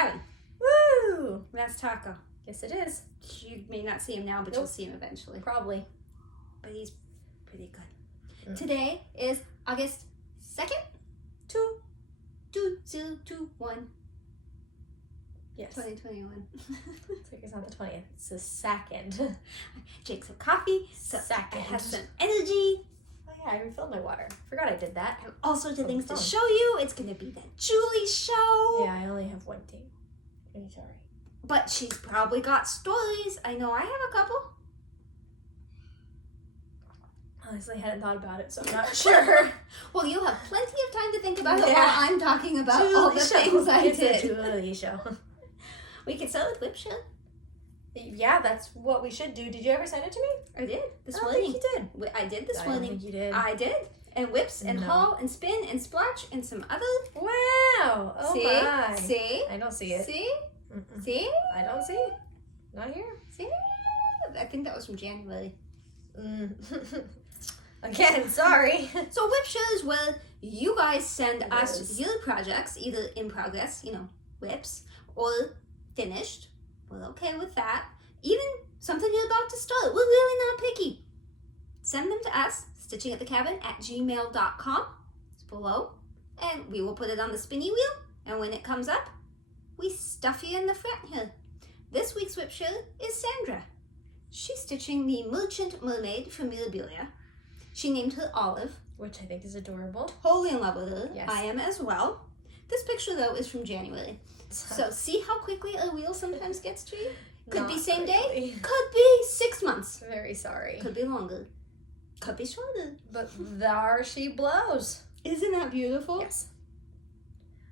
cabin. Woo! That's Taco. Yes, it is. You may not see him now, but you'll see him eventually. Probably. But he's pretty good. Today is August 2nd, 2021. Yes. 2021. It's like it's not the 20th. It's the 2nd. Drink some coffee. So Second. I have some energy. Oh yeah, I refilled my water. Forgot I did that. I have all sorts of On the things to phone. show you. It's going to be the Julie show. Yeah, I only have one thing. I'm sorry. But she's probably got stories. I know I have a couple. Honestly, I hadn't thought about it, so I'm not sure. Well, you'll have plenty of time to think about it Yeah. while I'm talking about all the things I It's did. a Julie show. We could start with WIP SHARE. Yeah, that's what we should do. Did you ever send it to me? I did this I don't morning. think you did. I did this I don't morning. think you did. I did. And whips and No. haul and spin and splotch and some other. Wow! Oh See? my! See? I don't see it. See? Mm-mm. See? I don't see it. Not here. See? I think that was from January. Again, sorry. So WIP SHARE is where you guys send It us is. your projects, either in progress, WIPs, or finished. We're okay with that. Even something you're about to start. We're really not picky. Send them to us, StitchingAtTheCabin@gmail.com. It's below. And we will put it on the spinny wheel. And when it comes up, we stuff you in the front here. This week's WIP SHARE is Sandra. She's stitching the Merchant Mermaid from Mirabilia. She named her Olive. Which I think is adorable. Totally in love with her. Yes. I am as well. This picture, though, is from January. So see how quickly a wheel sometimes gets to you? Could be Not same day. quickly. Could be 6 months. Very sorry. Could be longer. Could be shorter. But there she blows. Isn't that beautiful? Yes.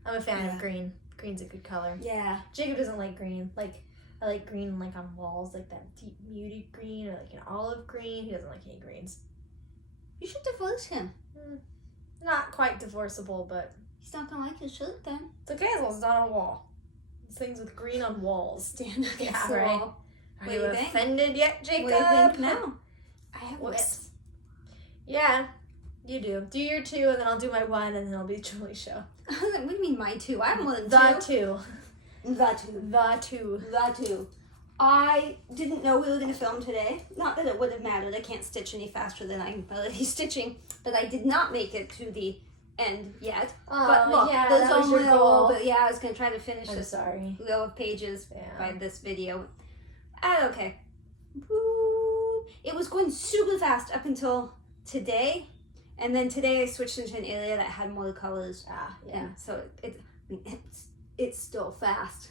I'm a fan Yeah. of green. Green's a good color. Yeah. Jacob doesn't like green. I like green on walls, like that deep muted green or like an olive green. He doesn't like any greens. You should divorce him. Not quite divorceable, but He's not gonna like your shirt then. it's okay as long as it's not on a wall. It's things with green on walls. Stand against Yeah, the right. wall. Are What you do you think? offended yet, Jacob? What do you think now? I have Whoops. whips. Yeah, you do. Do your two, and then I'll do my one, and then it'll be Julie's show. What do you mean my two? I have more than The two. two. The two. The two. The two. I didn't know we were going to film today. Not that it would have mattered. I can't stitch any faster than I'm already stitching. But I did not make it to the end yet. But look, yeah, there's that was only your a goal. little bit. Yeah, I was going to try to finish I'm this sorry. row of pages Yeah. by this video. Okay. Woo. It was going super fast up until today. And then today I switched into an area that had more colors. Yeah. And so it's still fast.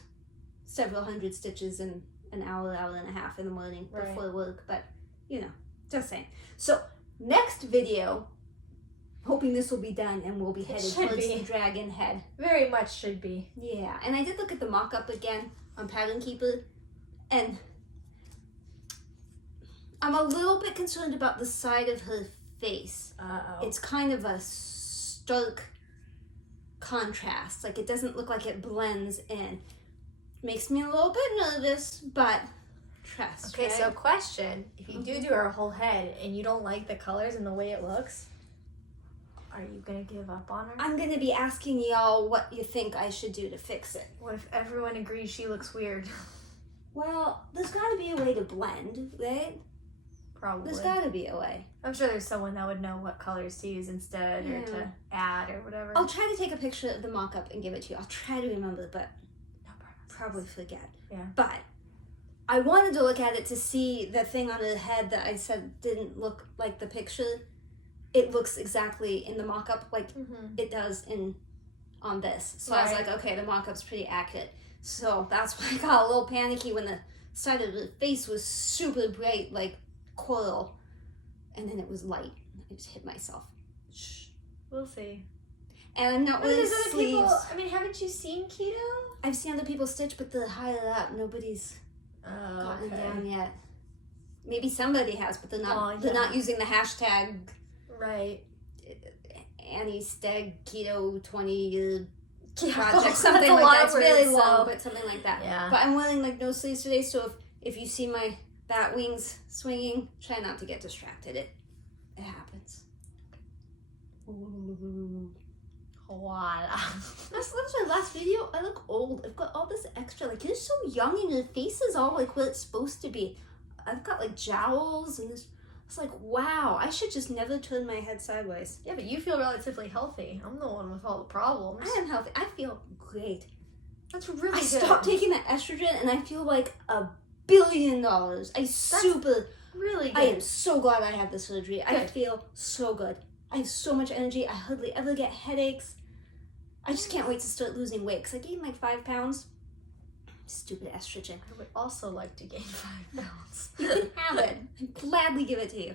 Several hundred stitches in an hour and a half in the morning Right. before work, but just saying. So next video, hoping this will be done and we'll be headed should towards be. the dragon head. Very much should be. Yeah, and I did look at the mock-up again on Pattern Keeper, and I'm a little bit concerned about the side of her face. Uh-oh. It's kind of a stark contrast. Like, it doesn't look like it blends in. Makes me a little bit nervous, but trust. Okay, right? so question. If you do her whole head and you don't like the colors and the way it looks, are you going to give up on her? I'm going to be asking y'all what you think I should do to fix it. What if everyone agrees she looks weird? Well, there's got to be a way to blend, right? Probably. There's got to be a way. I'm sure there's someone that would know what colors to use instead or to add or whatever. I'll try to take a picture of the mock-up and give it to you. I'll try to remember, but No promises. probably forget. Yeah. But I wanted to look at it to see the thing on her head that I said didn't look like the picture. It looks exactly in the mock-up like it does on this. So I was Right. like, okay, the mock-up's pretty accurate. So that's why I got a little panicky when the side of the face was super bright, like coral, and then it was light. I just hit myself. Shh. We'll see. And I'm not But wearing there's other sleeves. people. I mean, haven't you seen Keto? I've seen other people stitch, but they're higher up. Nobody's Oh, gotten it okay. down yet. Maybe somebody has, but they're not. Oh, They're yeah. not using the hashtag Right. Annie Stag Keto 20 Yeah, project, that's something a like lot that. of It's really words, long, so- but something like that. Yeah. But I'm wearing like no sleeves today, so if you see my bat wings swinging, try not to get distracted. It happens. Voila. That's my last video. I look old. I've got all this extra, like, you're so young and your face is all like what it's supposed to be. I've got like jowls and this. It's like, wow, I should just never turn my head sideways. Yeah, but you feel relatively healthy. I'm the one with all the problems. I am healthy. I feel great. That's really I good. stopped taking that estrogen and I feel like $1 billion. Really good. I am so glad I had the surgery. I Good. feel so good. I have so much energy. I hardly ever get headaches. I just can't wait to start losing weight because I gained like 5 pounds. Stupid estrogen. I would also like to gain 5 pounds. You can have it. I'd gladly give it to you.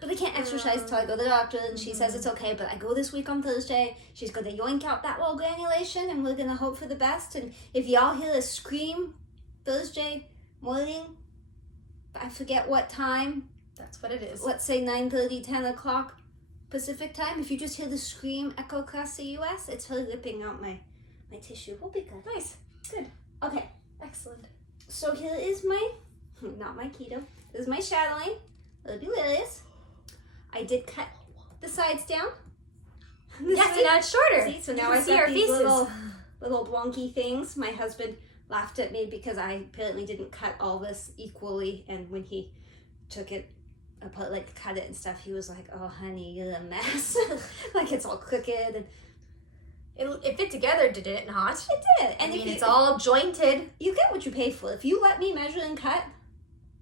But I can't exercise until I go to the doctor and she says it's okay. But I go this week on Thursday. She's going to yoink out that little granulation and we're going to hope for the best. And if y'all hear a scream Thursday morning, I forget what time. That's what it is. Let's say 9:30, 10 o'clock Pacific time. If you just hear the scream echo across the U.S., it's her ripping out my tissue. We'll be good. Nice. Good. Okay. Excellent. So here is my, not my keto, this is my Chatelaine, Mirabilia. I did cut the sides down. Yes, and now it's shorter. See, so You now can I've see got our these faces. little wonky things. My husband laughed at me because I apparently didn't cut all this equally, and when he took it apart, like cut it and stuff, he was like, oh honey, you're a mess. Like it's all crooked and It fit together, did it not? it did. And I mean, if it's all jointed. you get what you pay for. If you let me measure and cut,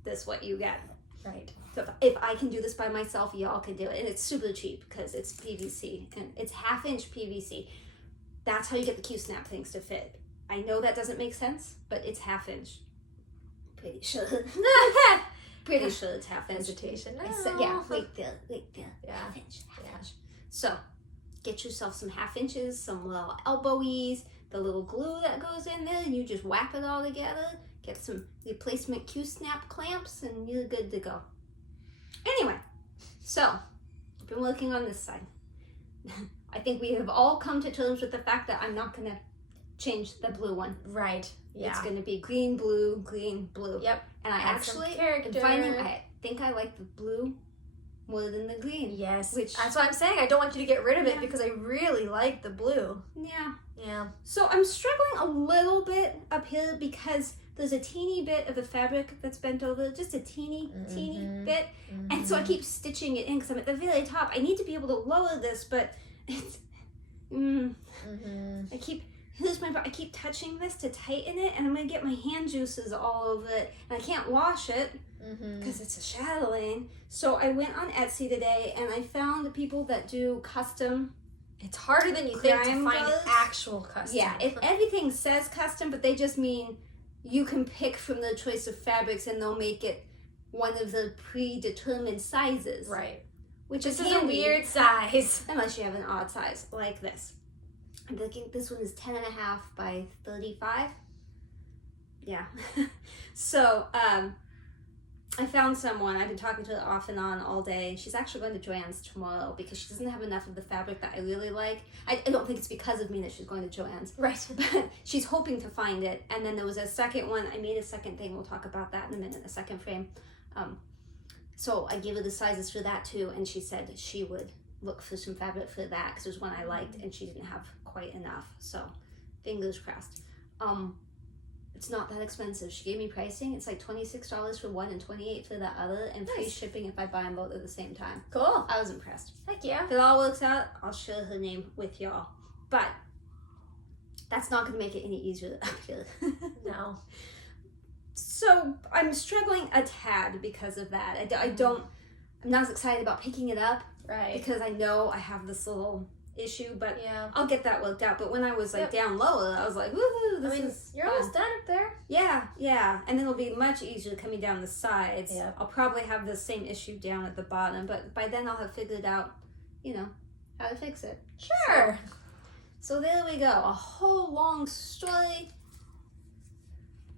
this is what you get. Right. So if I can do this by myself, y'all can do it. And it's super cheap because it's PVC and it's 1/2-inch PVC. That's how you get the Q-snap things to fit. I know that doesn't make sense, but it's 1/2-inch. Pretty sure. Pretty sure it's 1/2-inch. Hesitation. Yeah, right there. Yeah. 1/2-inch. So get yourself some 1/2 inches, some little elbowies, the little glue that goes in there, and you just whap it all together. Get some replacement Q-snap clamps, and you're good to go. Anyway, so I've been working on this side. I think we have all come to terms with the fact that I'm not going to change the blue one. Right. Yeah. It's going to be green, blue, green, blue. Yep. And I Add some actually character. am finding, I think I like the blue more than the green. Yes. Which- That's what I'm saying. I don't want you to get rid of it Yeah. because I really like the blue. Yeah. Yeah. So I'm struggling a little bit up here because there's a teeny bit of the fabric that's bent over, just a teeny bit. And so I keep stitching it in because I'm at the very top. I need to be able to lower this, but it's, I keep touching this to tighten it, and I'm gonna get my hand juices all over it, and I can't wash it because it's a Chatelaine. So I went on Etsy today, and I found the people that do custom. It's harder than you think to Crime find colors? actual custom. Yeah, if everything says custom, but they just mean you can pick from the choice of fabrics, and they'll make it one of the predetermined sizes. Right. Which This is is a handy. weird size. Unless you have an odd size like this. I'm thinking this one is 10.5 by 35. Yeah. So I found someone. I've been talking to her off and on all day. She's actually going to Joann's tomorrow because she doesn't have enough of the fabric that I really like. I don't think it's because of me that she's going to Joann's. Right. But she's hoping to find it. And then there was a second one. I made a second thing. We'll talk about that in a minute. A second frame. So I gave her the sizes for that too. And she said she would look for some fabric for that because there's one I liked and she didn't have quite enough. So fingers crossed. It's not that expensive. She gave me pricing. It's like $26 for one and $28 for the other, and free Nice. shipping if I buy them both at the same time. Cool. I was impressed. Heck yeah. If it all works out, I'll share her name with y'all. But that's not going to make it any easier up here. No. So I'm struggling a tad because of that. I'm not as excited about picking it up Right. because I know I have this little issue, but Yeah. I'll get that worked out. But when I was like Yep. down lower, I was like, woohoo, this is you're fun. almost done up there. Yeah. And then it'll be much easier coming down the sides. Yep. I'll probably have the same issue down at the bottom, but by then I'll have figured out, how to fix it. Sure. So there we go. A whole long story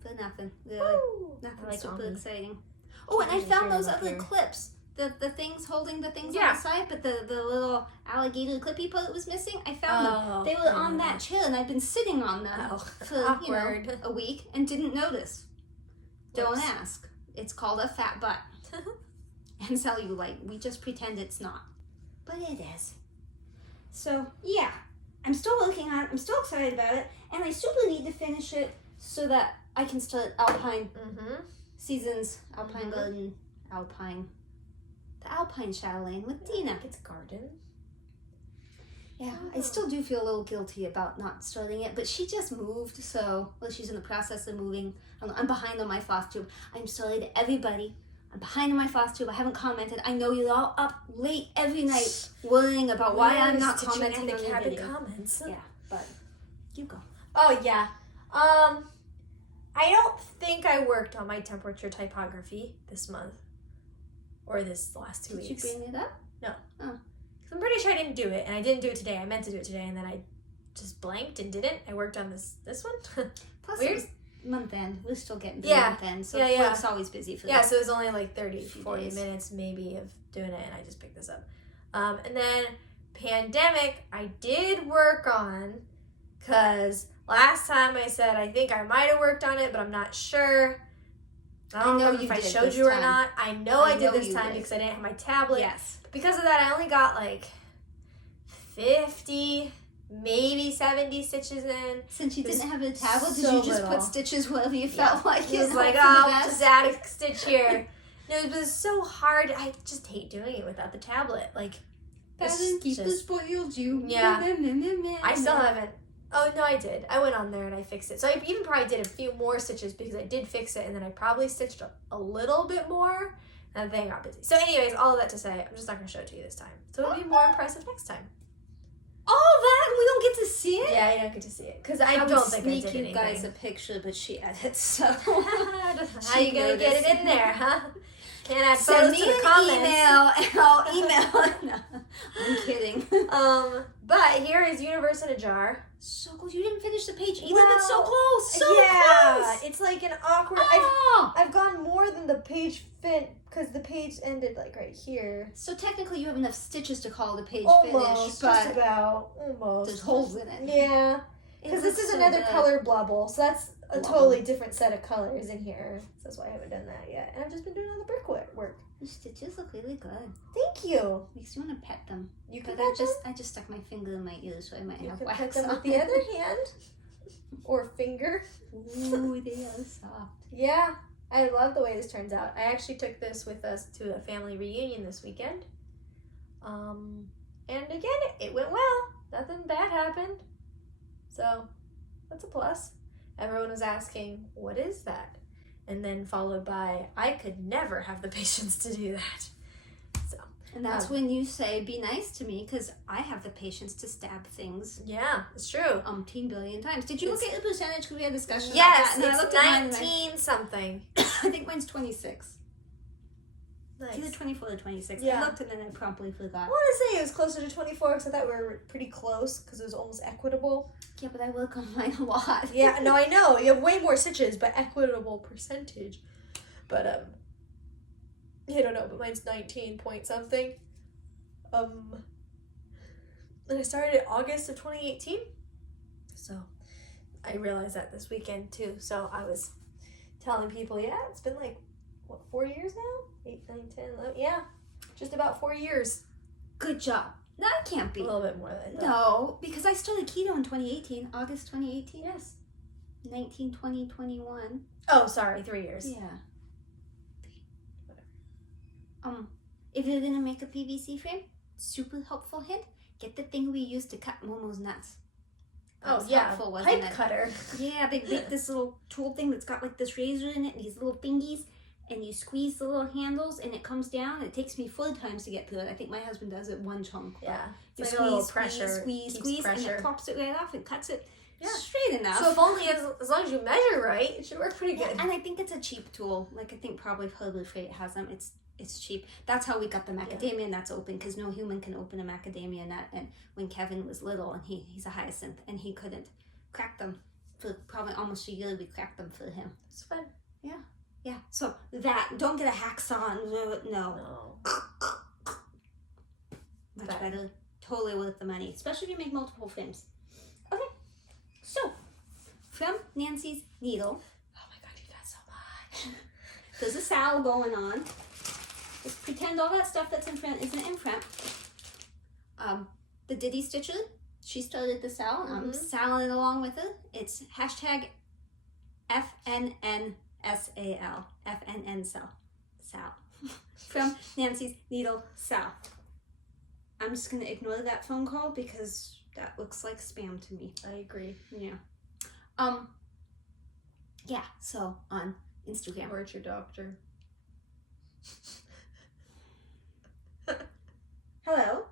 for nothing, really. Woo. Nothing I like super almonds. exciting. Oh, and I Usually found share them those up other here. clips. The things holding the things on Yeah. the side, but the little alligator clippy part was missing. I found them. They were on that chair, and I've been sitting on them Oh, for awkward. a week and didn't notice. Don't Whoops. ask. It's called a fat butt. And cellulite. We just pretend it's not. But it is. So, yeah. I'm still working on it. I'm still excited about it. And I super need to finish it so that I can start Alpine seasons. Alpine garden. Alpine. The Alpine Chatelaine with Dina. It's garden. Yeah, I still do feel a little guilty about not starting it, but she just moved, so, well, she's in the process of moving. I'm behind on my FlossTube. I'm sorry to everybody. I'm behind on my FlossTube. I haven't commented. I know you're all up late every night worrying about why I'm not commenting on your video. Comments. Yeah, but you go. Oh, yeah. I don't think I worked on my temperature typography this month. Or this last 2 weeks. Did you bring it up? No. Oh. I'm pretty sure I didn't do it, and I didn't do it today. I meant to do it today, and then I just blanked and didn't. I worked on this one. Plus, Weird. it was month end. We're still getting to month end, so work's always busy for so it was only like 30, 40 minutes maybe of doing it, and I just picked this up. And then pandemic, I did work on, because last time I said I think I might have worked on it, but I'm not sure. I don't know if I showed you or not. I know I did this time because I didn't have my tablet. Yes. Because of that, I only got like 50, maybe 70 stitches in. Since you didn't have a tablet, did so you just little. put stitches wherever you felt like it? It was like, oh, just add a stitch here. No, it was so hard. I just hate doing it without the tablet. Like, Keeper spoiled you. Yeah. I still haven't. Oh, no, I did. I went on there and I fixed it. So I even probably did a few more stitches because I did fix it, and then I probably stitched a little bit more, and then I got busy. So anyways, all of that to say, I'm just not going to show it to you this time. So it'll be more impressive next time. All that? We don't get to see it? Yeah, you don't get to see it. Because I don't think I did anything. you guys a picture, but she edits, so... How you going to get it in there, huh? Can't add Send photos me to the an comments. email, and I'll email. No, I'm kidding. But here is Universe in a Jar. So close. You didn't finish the page either, Well, but so close. So yeah, close. it's like an awkward... Oh. I've gone more than the page fit because the page ended like right here. So technically you have enough stitches to call the page Almost, finished, just but about. Almost. there's holes in it. Yeah. Because this is another color blobble, so that's a totally different set of colors in here. So that's why I haven't done that yet. And I've just been doing all the brickwork work. The stitches look really good. Thank you. Makes you want to pet them. You can But I just stuck my finger in my ear, so I might have pet wax them on with the other hand. Or finger. Ooh, they are soft. Yeah. I love the way this turns out. I actually took this with us to a family reunion this weekend. And again, it went well. Nothing bad happened. So, that's a plus. Everyone was asking, what is that? And then followed by, I could never have the patience to do that. So, And that's when you say, be nice to me, because I have the patience to stab things. yeah, it's true. 10 billion times. Did you look at the percentage? Because we had a discussion Yes, about that. And I it's looked at mine 19 something. I think mine's 26. Nice. It's either 24 or 26. Yeah. I looked and then I promptly forgot. I want to say it was closer to 24 because I thought we were pretty close because it was almost equitable. Yeah, but I work on mine a lot. Yeah, no, I know. You have way more stitches, but equitable percentage. But, I don't know, but mine's 19 point something. And I started in August of 2018. So, I realized that this weekend, too. So, I was telling people, yeah, it's been like, what, 4 years now? 8, 9, 10, 11, yeah. Just about 4 years. Good job. No, it can't be. A little bit more than that. No, because I started keto in 2018. August 2018? Yes. 19, 20, 21. Oh, sorry, 3 years. Yeah. If you're gonna make a PVC frame, super helpful hint, get the thing we used to cut Momo's nuts. That was helpful, wasn't pipe it? cutter. Yeah, they make this little tool thing that's got like this razor in it and these little thingies, and you squeeze the little handles and it comes down. It takes me 4 times to get through it. I think my husband does it one chunk. Yeah, You it's squeeze, like a little squeeze, pressure. squeeze, pressure. and it pops it right off and cuts it Yeah. straight enough. So if only as long as you measure right, it should work pretty Yeah, good. and I think it's a cheap tool. Like I think probably Herbal Freight has them. It's cheap. That's how we got the macadamia nuts open, because no human can open a macadamia nut. And when Kevin was little, and he's a hyacinth, and he couldn't crack them for probably almost a year, we cracked them for him. It's fun. Yeah. So that, don't get a hacksaw and no. Much better. Totally worth the money, especially if you make multiple frames. Okay. So from Nancy's needle. Oh my god, you got so much. There's a sal going on. Just pretend all that stuff that's in front isn't in front. The Diddy Stitcher She started this out. I'm selling it along with her. It's hashtag FNNSAL. FNN Sal. Sal. From Nancy's Needle Sal. I'm just going to ignore that phone call because that looks like spam to me. I agree. Yeah. Yeah, so on Instagram. Where's your doctor? Hello?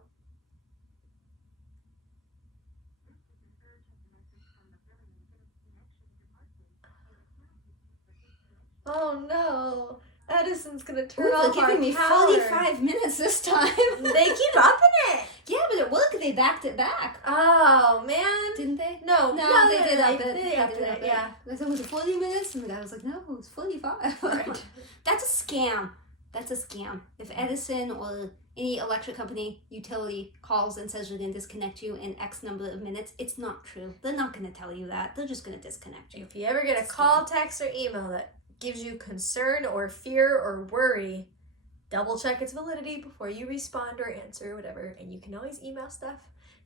Oh no. Edison's gonna turn Ooh, they're off our giving me power. 45 minutes this time. They keep upping it. Yeah, but at work they backed it back. Oh man. Didn't they? No, they did up it. They upped it, yeah. I said, was it 40 minutes? And the guy was like, no, it was 45. Right. That's a scam. That's a scam. If Edison or any electric company utility calls and says we're going to disconnect you in X number of minutes, it's not true. They're not going to tell you that. They're just going to disconnect you. If you ever get a call, text, or email that gives you concern or fear or worry, double check its validity before you respond or answer or whatever. And you can always email stuff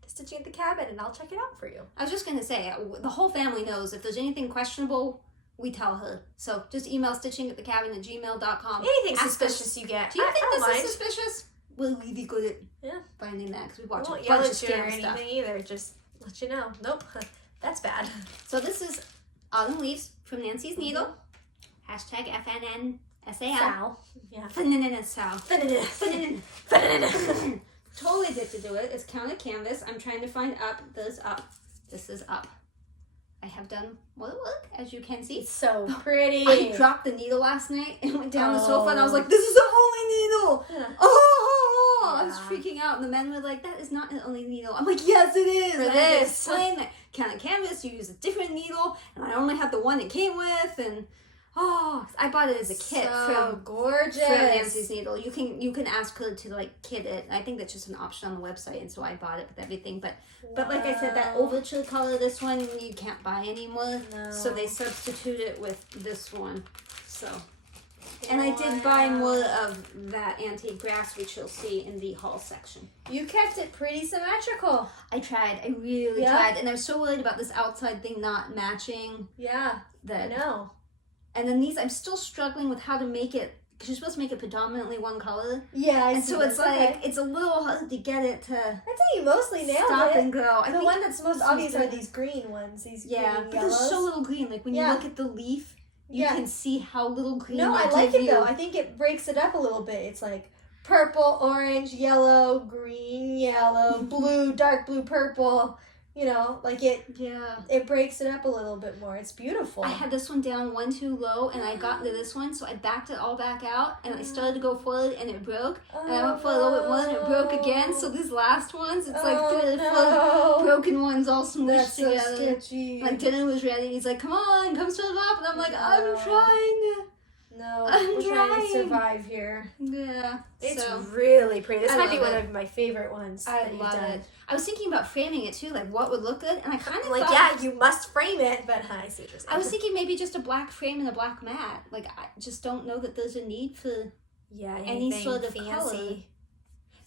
to StitchingAtTheCabin and I'll check it out for you. I was just going to say, the whole family knows if there's anything questionable, we tell her. So just email StitchingAtTheCabin@gmail.com. Anything suspicious you get. Do you think this mind. is suspicious? We're really good at finding that because we watch a won't yell bunch of at you or scam anything stuff. either. Just let you know. Nope. That's bad. So this is Autumn Leaves from Nancy's Needle. Hashtag FNNSAL. Sal. Yeah. FNNSAL. FNN. Totally addicted to it. It's counted canvas. I'm trying to find up. There's up. This is up. I have done more work, as you can see. It's so pretty. I dropped the needle last night and went down the sofa and I was like, this is the only needle. I was freaking out and the men were like, that is not an only needle. I'm like, yes it is. For and I had to this. explain that counted canvas, you use a different needle and I only have the one it came with and I bought it as a kit from gorgeous. From Nancy's Needle. You can ask her to like kit it. I think that's just an option on the website, and so I bought it with everything. But like I said, that overture color, this one you can't buy anymore. No. So they substitute it with this one. So, and I did buy more of that antique brass, which you'll see in the haul section. You kept it pretty symmetrical. I tried. I really tried, and I was so worried about this outside thing not matching. Yeah, that I know. And then these, I'm still struggling with how to make it, because you're supposed to make it predominantly one color. Yeah, and so it's like, it's a little hard to get it to I'd say you mostly nailed stop it. and go. The one that's most obvious are these green ones. These green but yellows. there's so little green. Like when you look at the leaf, you can see how little green. No, I like it though. I think it breaks it up a little bit. It's like purple, orange, yellow, green, yellow, blue, dark blue, purple. You know, like it breaks it up a little bit more. It's beautiful. I had this one down one too low, and I got into this one, so I backed it all back out, and I started to go forward, and it broke. And I went for a little bit more, and it broke again. So these last ones, it's like 3 or 4 broken ones all smushed together. So sketchy. Like dinner was ready. He's like, "Come on, come serve up," and I'm like, "I'm trying." We're trying to survive here. Yeah. It's really pretty. This might be one it. of my favorite ones. I love it. I was thinking about framing it too, like what would look good, and I kind of like, thought, you must frame it, but I see what you're saying. I was thinking maybe just a black frame and a black mat. Like I just don't know that there's a need for any sort of fancy color.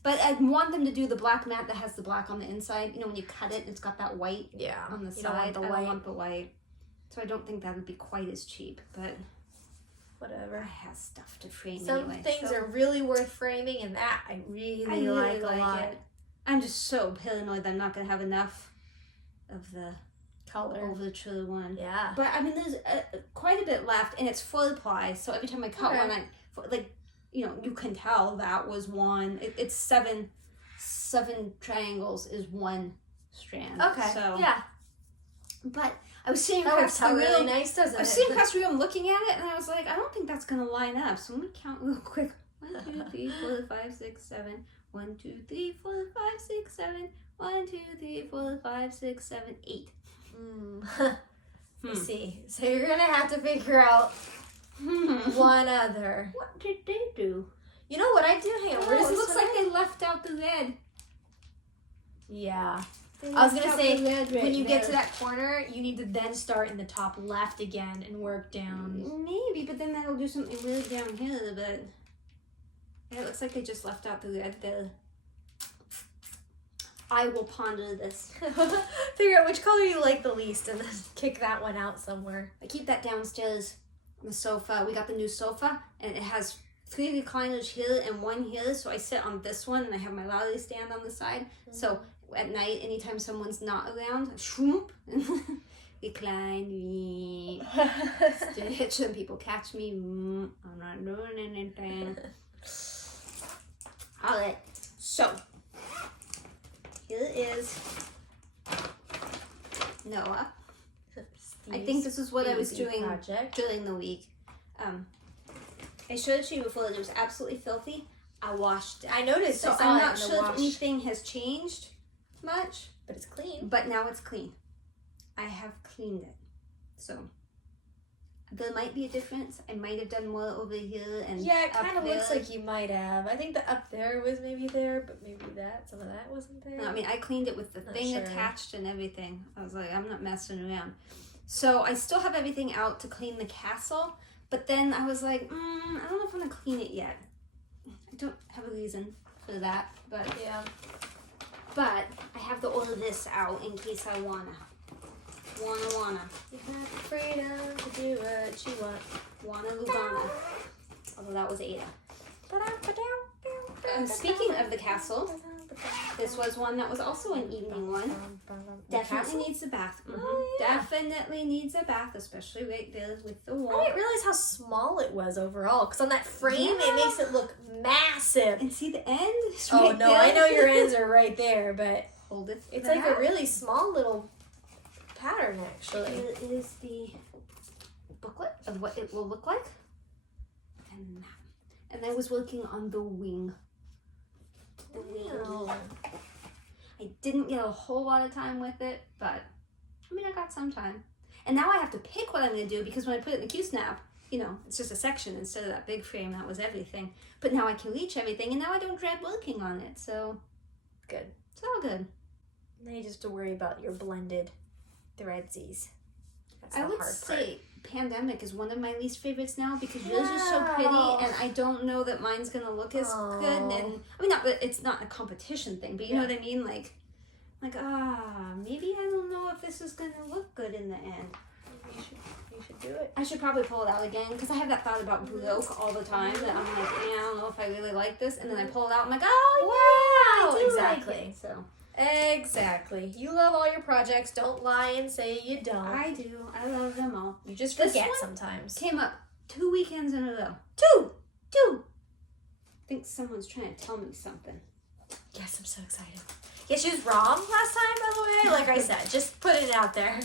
But I want them to do the black mat that has the black on the inside. You know, when you cut it, it's got that white on the side. I don't want the white. So I don't think that would be quite as cheap, but whatever. I have stuff to frame Some anyway. things are really worth framing, and that I really like a lot. It. I'm just so paranoid that I'm not going to have enough of the color overture one. Yeah. But I mean, there's quite a bit left, and it's 4-ply, so every time I cut one, you can tell that was one. It's 7 triangles is one strand. Okay. So yeah. But I was sitting that across the room. Really nice, doesn't it? I was sitting across the room looking at it, and I was like, I don't think that's gonna line up. So I'm gonna count real quick. 1, 2, 3, 4, 5, 6, 7. 1, 2, 3, 4, 5, 6, 7. 1, 2, 3, 4, 5, 6, 7, 8. I see. So you're gonna have to figure out one other. What did they do? You know what I do? Hang on. Where does it this looks one like they left out the red. Yeah. I was gonna say, when you get to that corner, you need to then start in the top left again and work down. Maybe, but then that'll do something weird down here. But yeah, it looks like they just left out the red there. I will ponder this. Figure out which color you like the least and then kick that one out somewhere. I keep that downstairs on the sofa. We got the new sofa and it has 3 recliners here and 1 here. So I sit on this one and I have my lolly stand on the side. Mm-hmm. So at night, anytime someone's not around, shroomp, recline, stitch, and people catch me. I'm not doing anything. All right, so here is Noah. I think this is what I was doing during the week. I showed it to you before. It was absolutely filthy. I washed it. I noticed. So I'm not sure if anything has changed much. But it's clean. But now it's clean. I have cleaned it. So there might be a difference. I might have done more over here and yeah, it kind of looks like you might have. I think the up there was maybe there, but maybe some of that wasn't there. No, I mean, I cleaned it with the thing attached and everything. I was like, I'm not messing around. So I still have everything out to clean the castle, but then I was like, I don't know if I'm gonna clean it yet. I don't have a reason for that, but yeah. But I have to order this out in case I wanna. You have the freedom to do what you want. Wanna Lugana. Although that was Ada. Speaking of the castle, this was one that was also an evening one. Definitely needs a bath. Mm-hmm. Oh, yeah. Definitely needs a bath, especially right there with the wall. I didn't realize how small it was overall, because on that frame it makes it look massive. And see the end? It's right there. I know your ends are right there, but hold it. It's like a really small little pattern, actually. Here is the booklet of what it will look like. And I was working on the wing. Wow. I didn't get a whole lot of time with it, but I mean, I got some time. And now I have to pick what I'm going to do, because when I put it in the Q-snap, you know, it's just a section instead of that big frame. That was everything. But now I can reach everything, and now I don't dread working on it. So good. It's all good. Now you just have to worry about your blended threadsies. That's I would say Pandemic is one of my least favorites now, because yours are so pretty, and I don't know that mine's gonna look as good. And I mean, not that it's not a competition thing, but you know what I mean. Like maybe I don't know if this is gonna look good in the end. You should do it. I should probably pull it out again, because I have that thought about Broke all the time. That I'm like, I don't know if I really like this, and then I pull it out. I'm like, oh yeah, exactly. Like it. So. Exactly. You love all your projects. Don't lie and say you don't. I do. I love them all. You just forget sometimes. Came up 2 weekends in a row. Two! I think someone's trying to tell me something. Yes, I'm so excited. Yeah, she was wrong last time, by the way. Like I said, just put it out there.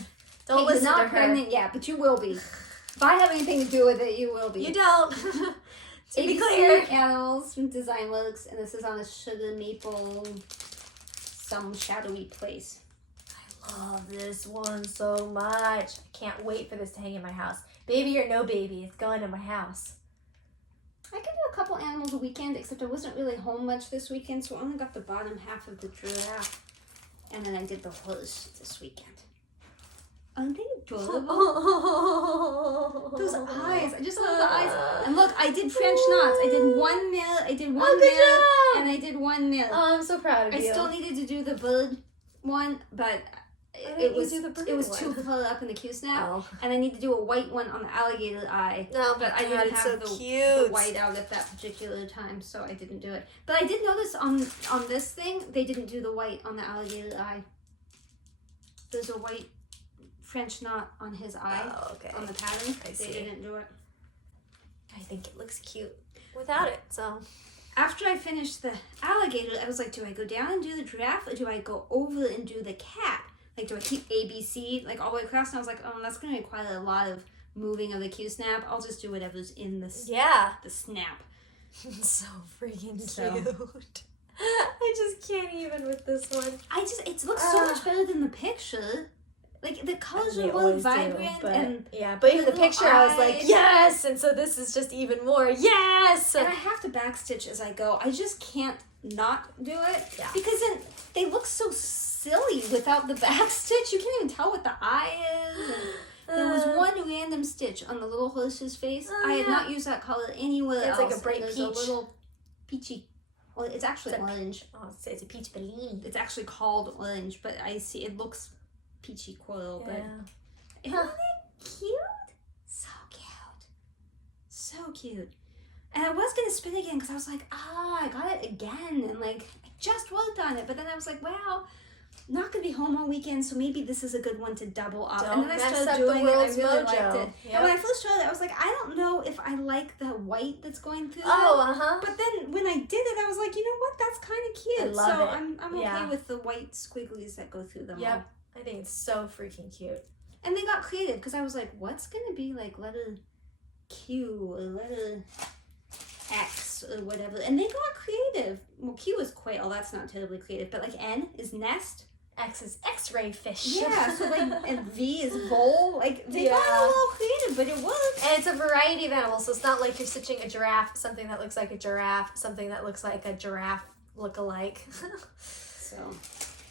Don't listen you're not to her. pregnant yet, but you will be. If I have anything to do with it, you will be. You don't. To be clear. Animals from Design Works, and this is on a sugar maple, some shadowy place. I love this one so much. I can't wait for this to hang in my house. Baby or no baby, it's going in my house. I can do a couple animals a weekend, except I wasn't really home much this weekend, so I only got the bottom half of the giraffe. And then I did the horse this weekend. Aren't they adorable? Those eyes. I just love the eyes. And look, I did French knots. I did one nail, and I did one nail. Oh, I'm so proud of you. I still needed to do the bird one, but it was too far up in the Q-snap. And I need to do a white one on the alligator eye. No, but I didn't have the white out at that particular time, so I didn't do it. But I did notice on this thing, they didn't do the white on the alligator eye. There's a white French knot on his eye on the pattern. They didn't do it. I think it looks cute without it, so. After I finished the alligator, I was like, do I go down and do the giraffe, or do I go over and do the cat? Like, do I keep ABC, like, all the way across? And I was like, oh, that's going to require a lot of moving of the Q-snap. I'll just do whatever's in the snap. So freaking cute. I just can't even with this one. It looks so much better than the picture. Like, the colors are more vibrant. But even the picture, I was like, yes! And so this is just even more, yes! And I have to backstitch as I go. I just can't not do it. Yeah. Because then they look so silly without the backstitch. You can't even tell what the eye is. And there was one random stitch on the little horse's face. I had not used that color anywhere else. It's like a bright peach. A little peachy Well, it's actually It's a- orange. Oh, it's a peach Bellini. It's actually called orange, but I see it looks peachy coral. Yeah. But isn't it cute? So cute. So cute. And I was gonna spin again because I was like, I got it again, and like I just worked on it. But then I was like, wow, I'm not gonna be home all weekend, so maybe this is a good one to double up. Don't And then I mess started up the doing it. I world's really mojo. liked it. Yep. And when I first tried it, I was like, I don't know if I like the white that's going through. Oh, But then when I did it, I was like, you know what? That's kind of cute. I love so it. I'm okay Yeah. with the white squigglies that go through them. Yep. all. I think it's so freaking cute. And they got creative because I was like, what's gonna be like letter Q or letter X or whatever? And they got creative. Well, Q is quail. That's not terribly creative. But like N is nest. X is X-ray fish. Yeah. So like and V is vole. Like they got Yeah. a little creative, but it works. And it's a variety of animals, so it's not like you're stitching a giraffe, something that looks like a giraffe, something that looks like a giraffe look-alike. So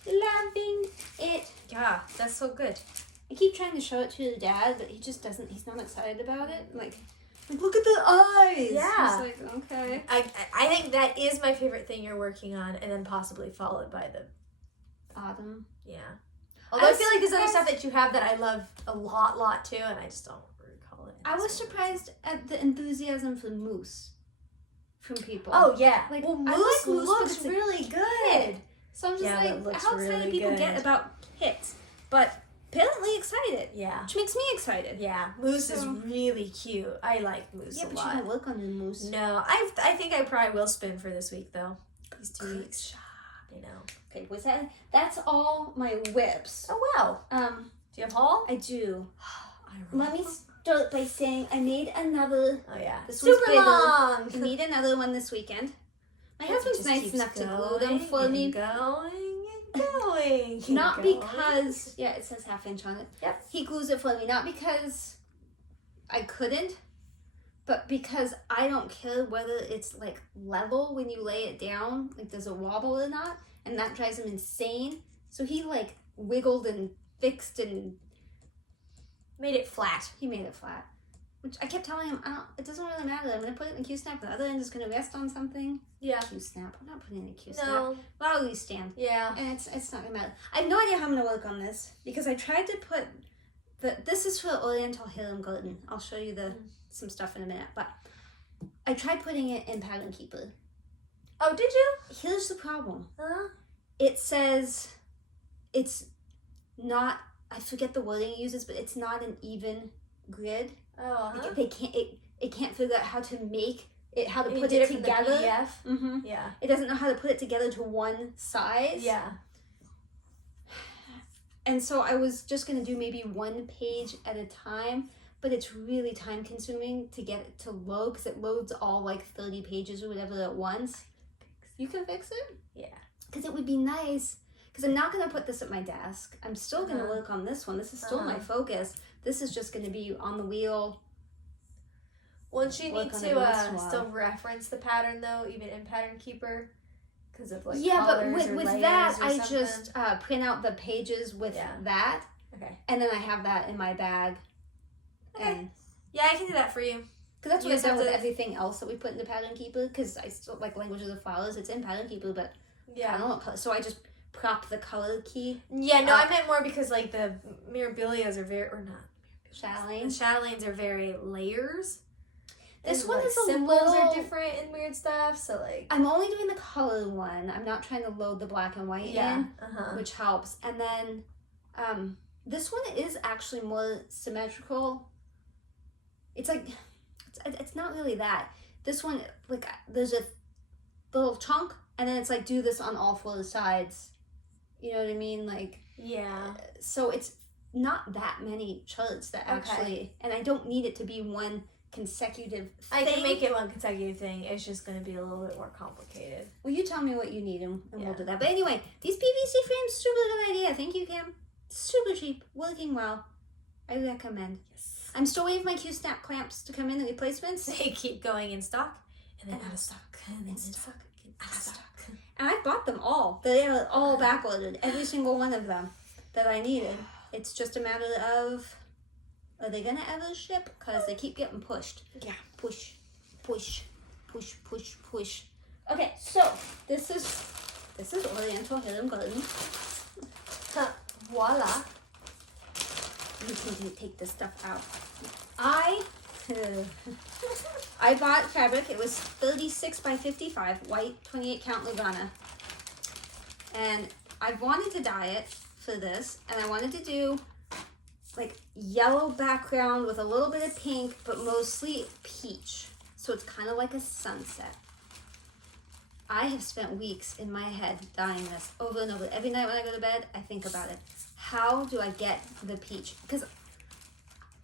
loving it. Yeah, that's so good. I keep trying to show it to your dad, but he just doesn't. He's not excited about it. Like look at the eyes. Yeah. He's like, okay. I think that is my favorite thing you're working on, and then possibly followed by the Autumn. yeah. Although I was feel like there's other surprised- stuff that you have that I love a lot too, and I just don't recall it. I was surprised at the enthusiasm for moose from people. Oh yeah, Like, well, I moose like moose, but looks it's a really kid. good. So I'm just Yeah, that like, looks how excited really people good. get about kits, but apparently excited, Yeah, which makes me excited. yeah, moose is So- really cute. I like moose Yeah, a but lot. you don't work on the moose. No, I think I probably will spin for this week though. These 2 Good weeks. job. I know. Okay, was that? That's all my whips. Oh wow. Do you have haul? I do. I don't Let me know. start by saying I made another. Oh yeah. This one's Super bigger. long. I need another one this weekend. My husband's Just nice keeps enough to glue going them for and me. Going and going. Not and going. because, yeah, it says ½ inch on it. Yep. He glues it for me, not because I couldn't, but because I don't care whether it's like level when you lay it down, like does it wobble or not, and that drives him insane. So he like wiggled and fixed and Made it flat. he made it flat. Which I kept telling him, it doesn't really matter. I'm gonna put it in the Q-snap. The other end is gonna rest on something. Yeah. Q-snap. I'm not putting it in the Q-snap. No. Well, I'll at least stand. Yeah. And it's not gonna matter. I have no idea how I'm gonna work on this because I tried to put this is for Oriental Harem Garden. I'll show you some stuff in a minute, but I tried putting it in Pattern Keeper. Oh, did you? Here's the problem. Huh? It says it's not. I forget the wording it uses, but it's not an even grid. Oh, huh? They can't. It can't figure out how to make it. How to You put did it from the together. PDF? Mm-hmm. Yeah. It doesn't know how to put it together to one size. Yeah. And so I was just going to do maybe one page at a time, but it's really time consuming to get it to load because it loads all like 30 pages or whatever at once. You can fix it? Yeah. Because it would be nice, because I'm not going to put this at my desk. I'm still going to work on this one. This is still my focus. This is just going to be on the wheel. Won't you Work need on it to once in a while. still reference the pattern though, even in Pattern Keeper? Because of like Yeah, but colors or with layers that, or I something? just print out the pages with Yeah. that, Okay. and then I have that in my bag. Okay. And Yeah, I can do that for you. because that's You what I've just done have with to- everything else that we put into Pattern Keeper, because I still like Languages of Flowers. It's in Pattern Keeper, but I Yeah. don't know what color. So I just prop the color key. Yeah, no, I meant more because like the Mirabilias are very, or not. The Chatelaine. Chatelaines are very layers. This And, one like, is a symbols little are different and weird stuff. So like. I'm only doing the color one. I'm not trying to load the black and white Yeah. in, Uh-huh. which helps. And then this one is actually more symmetrical. It's like it's not really that. This one, like, there's a little chunk, and then it's like do this on all 4 sides. You know what I mean? Like, Yeah. so it's not that many charts that Okay. actually, and I don't need it to be one consecutive thing. I can make it one consecutive thing. It's just going to be a little bit more complicated. Well, you tell me what you need, and Yeah. we'll do that. But anyway, these PVC frames, super good idea. Thank you, Kim. Super cheap, working well. I recommend. Yes. I'm still waiting for my Q-snap clamps to come in, the replacements. They keep going in stock and then And out of stock and then in stock and out of stock. And I bought them all. They are all backordered, every single one of them that I needed. It's just a matter of, are they going to ever ship? Because they keep getting pushed. Yeah. Push, push, push, push, push. Okay, so this is Oriental Hidden Garden. Voila. You can take this stuff out. I bought fabric. It was 36 by 55, white 28 count Lugana. And I wanted to dye it for this, and I wanted to do like yellow background with a little bit of pink, but mostly peach. So it's kind of like a sunset. I have spent weeks in my head dyeing this over and over. Every night when I go to bed, I think about it. How do I get the peach? Because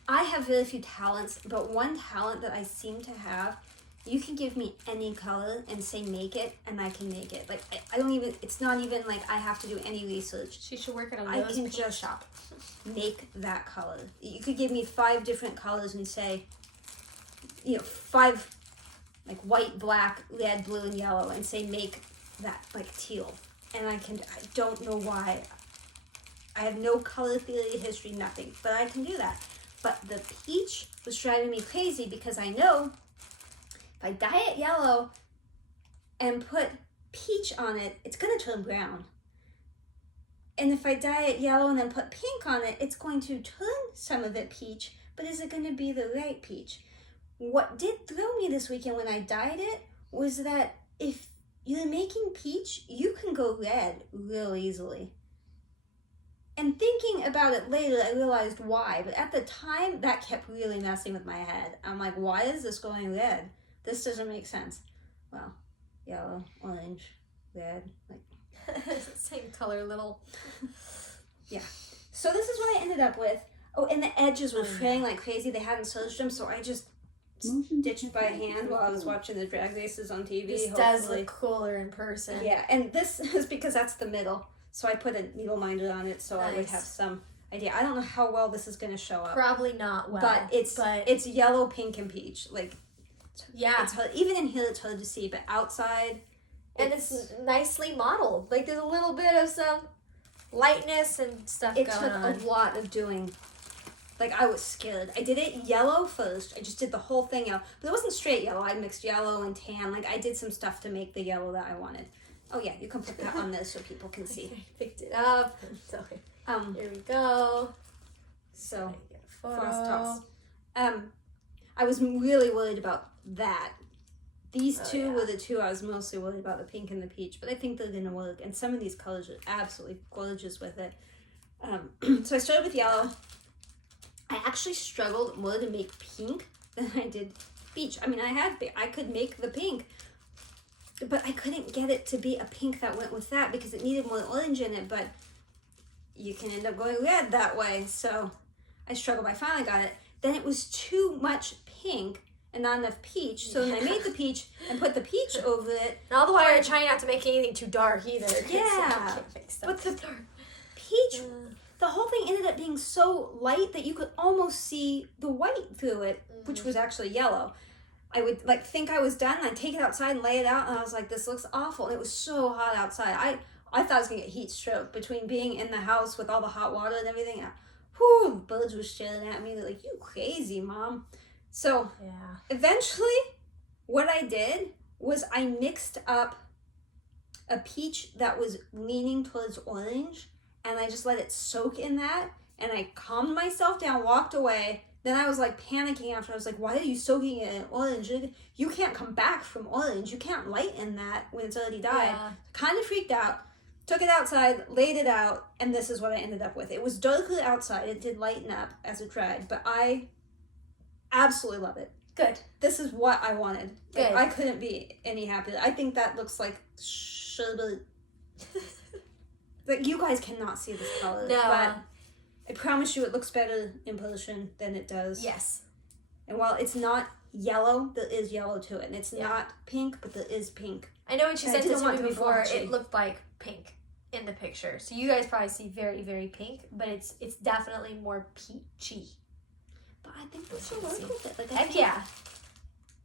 I have very few talents, but one talent that I seem to have, you can give me any color and say make it, and I can make it. Like, I don't even, it's not even like I have to do any research. She should work at a I can just shop. Make that color. You could give me 5 different colors and say, 5, like white, black, red, blue, and yellow, and say make that like teal. And I don't know why. I have no color theory, history, nothing, but I can do that. But the peach was driving me crazy because I know if I dye it yellow and put peach on it, it's going to turn brown. And if I dye it yellow and then put pink on it, it's going to turn some of it peach, but is it going to be the right peach? What did throw me this weekend when I dyed it was that if you're making peach, you can go red real easily. And thinking about it later, I realized why. But at the time, that kept really messing with my head. I'm like, why is this going red? This doesn't make sense. Well, yellow, orange, red, like same color, little. Yeah. So this is what I ended up with. Oh, and the edges were fraying like crazy. They hadn't serged them, so I just stitched by hand while I was watching the drag races on TV. This does look cooler in person. Yeah, and this is because that's the middle. So I put a needle minder on it so I would have some idea. I don't know how well this is going to show up. Probably not well. But it's yellow, pink, and peach. Like, yeah. It's hard, even in here it's hard to see, but outside... And it's nicely modeled. Like, there's a little bit of some lightness and stuff going on. It took a lot of doing. Like, I was scared. I did it yellow first. I just did the whole thing yellow. But it wasn't straight yellow. I mixed yellow and tan. Like, I did some stuff to make the yellow that I wanted. Oh yeah, you can put that on this so people can see. I picked it up. So here we go. So floss tops. I was really worried about that. These two were the two I was mostly worried about, the pink and the peach, but I think they're gonna work. And some of these colors are absolutely gorgeous with it. So I started with yellow. I actually struggled more to make pink than I did peach. I mean, I could make the pink, but I couldn't get it to be a pink that went with that because it needed more orange in it, but you can end up going red that way. So I struggled, but I finally got it. Then it was too much pink and not enough peach. So then I made the peach and put the peach over it. And all the while you're trying not to make anything too dark either. Yeah. But the peach, the whole thing ended up being so light that you could almost see the white through it, which was actually yellow. I would like think I was done, and I'd take it outside and lay it out, and I was like, this looks awful. And it was so hot outside. I thought I was gonna get heat stroke between being in the house with all the hot water and everything. Whew, birds were staring at me. They're like, you crazy, Mom. So eventually what I did was I mixed up a peach that was leaning towards orange, and I just let it soak in that, and I calmed myself down, walked away. Then I was like panicking after. I was like, why are you soaking it in orange? You can't come back from orange. You can't lighten that when it's already dyed. Yeah. Kind of freaked out. Took it outside, laid it out, and this is what I ended up with. It was darker outside. It did lighten up as it dried, but I absolutely love it. Good. This is what I wanted. Good. Like, I couldn't be any happier. I think that looks like sherbet. Like, you guys cannot see this color. No. But I promise you it looks better in person than it does. Yes. And while it's not yellow, there is yellow to it. And it's not pink, but there is pink. I know when she sent it to me before, it looked like pink in the picture. So you guys probably see very, very pink, but it's definitely more peachy. But I think this will work with it. Like, Heck yeah.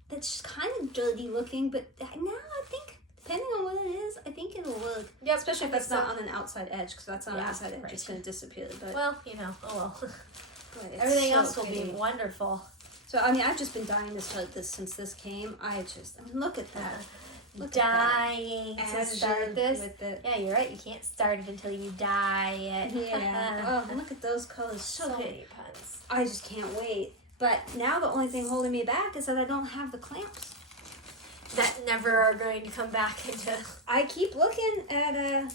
That's kind of dirty looking, but now I think, depending on what it is, I think it'll work. Yeah, especially if it's not on an outside edge, because that's on an outside edge, it's going to disappear. But well, you know, oh well. Everything else will be wonderful. So, I mean, I've just been dying to start this since this came. I mean, look at that. dying that. to As start this. with it. Yeah, you're right. You can't start it until you dye it. Yeah. Oh, look at those colors. So good. many puns. I just can't wait. But now the only thing holding me back is that I don't have the clamps. That never are going to come back into... I keep looking at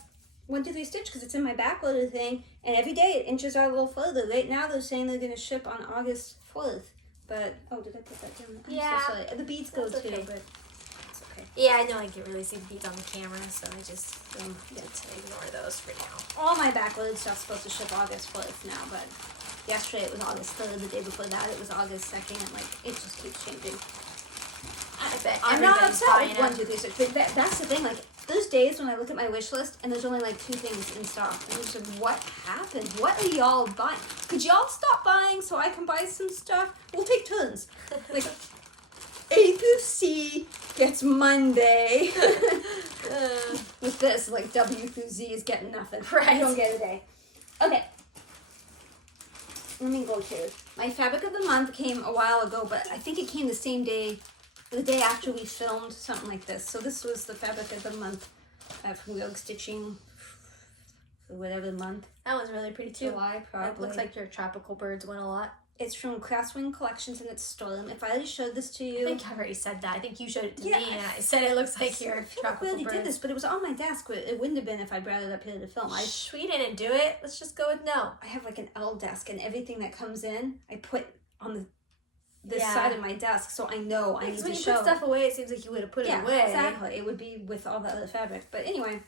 1, 2, 3 Stitch because it's in my backloader thing, and every day it inches out a little further. Right now they're saying they're going to ship on August 4th. But, oh, did I put that down? I'm Yeah. so sorry. The beads go That's too, okay. but it's okay. Yeah, I know I can really see the beads on the camera, so I just get to ignore those for now. All my backloaded stuff's supposed to ship August 4th now, but yesterday it was August 3rd. The day before that it was August 2nd. Like, it just keeps changing. I bet I'm not everybody's upset buying with them. 1, 2, 3 Stitch, but that's the thing. Like, there's days when I look at my wish list and there's only like 2 things in stock. And I'm just like, what happened? What are y'all buying? Could y'all stop buying so I can buy some stuff? We'll take turns. Like, A through C gets Monday. With this, like, W through Z is getting nothing. Right. You don't get a day. Okay. Let me go to my fabric of the month came a while ago, but I think it came the same day, the day after we filmed, something like this. So this was the fabric of the month from Rogue Stitching for whatever month. That was really pretty too. July, probably. It looks like your tropical birds went a lot. It's from Craftswing Collections and it's Storm. If I already showed this to you. I think I've already said that. I think you showed it to Yeah, me, and I said it looks like your I feel like we tropical already birds. did this, but it was on my desk. It wouldn't have been if I brought it up here to film. We didn't do it. Let's just go with no. I have like an L desk, and everything that comes in, I put on this Yeah. side of my desk, so I know I need Because to when you show. put stuff away, it seems like you would have put it Yeah, away. exactly. It would be with all the other fabric. But anyway,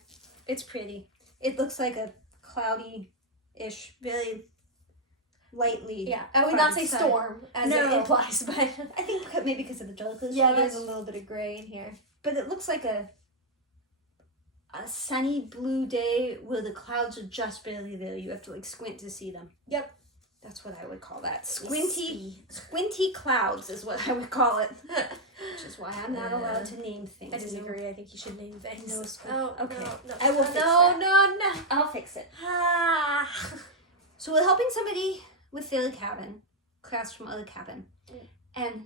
it's pretty. It looks like a cloudy-ish, very lightly. Yeah, I would not say side. storm, as No. it implies, but... I think maybe because of the darkest yeah, shades. there's a little bit of gray in here. But it looks like a sunny blue day where the clouds are just barely there. You have to like squint to see them. Yep. That's what I would call that. Squinty clouds is what I would call it. Which is why I'm not allowed to name things. I disagree. I think you should name things. No squint. Oh, Okay. no. I will fix that. No. I'll fix it. Ah. So we're helping somebody with their cabin, crafts from other cabin. And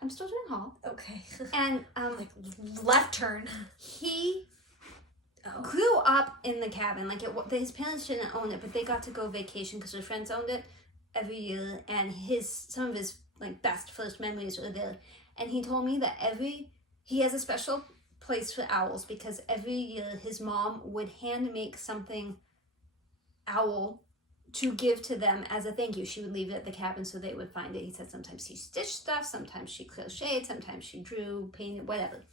I'm still doing haul. Okay. And Like, left turn. he grew up in the cabin. Like his parents didn't own it, but they got to go vacation because their friends owned it every year. And some of his like best first memories are there. And he told me that he has a special place for owls because every year his mom would hand make something owl to give to them as a thank you. She would leave it at the cabin so they would find it. He said sometimes she stitched stuff, sometimes she crocheted, sometimes she drew, painted, whatever.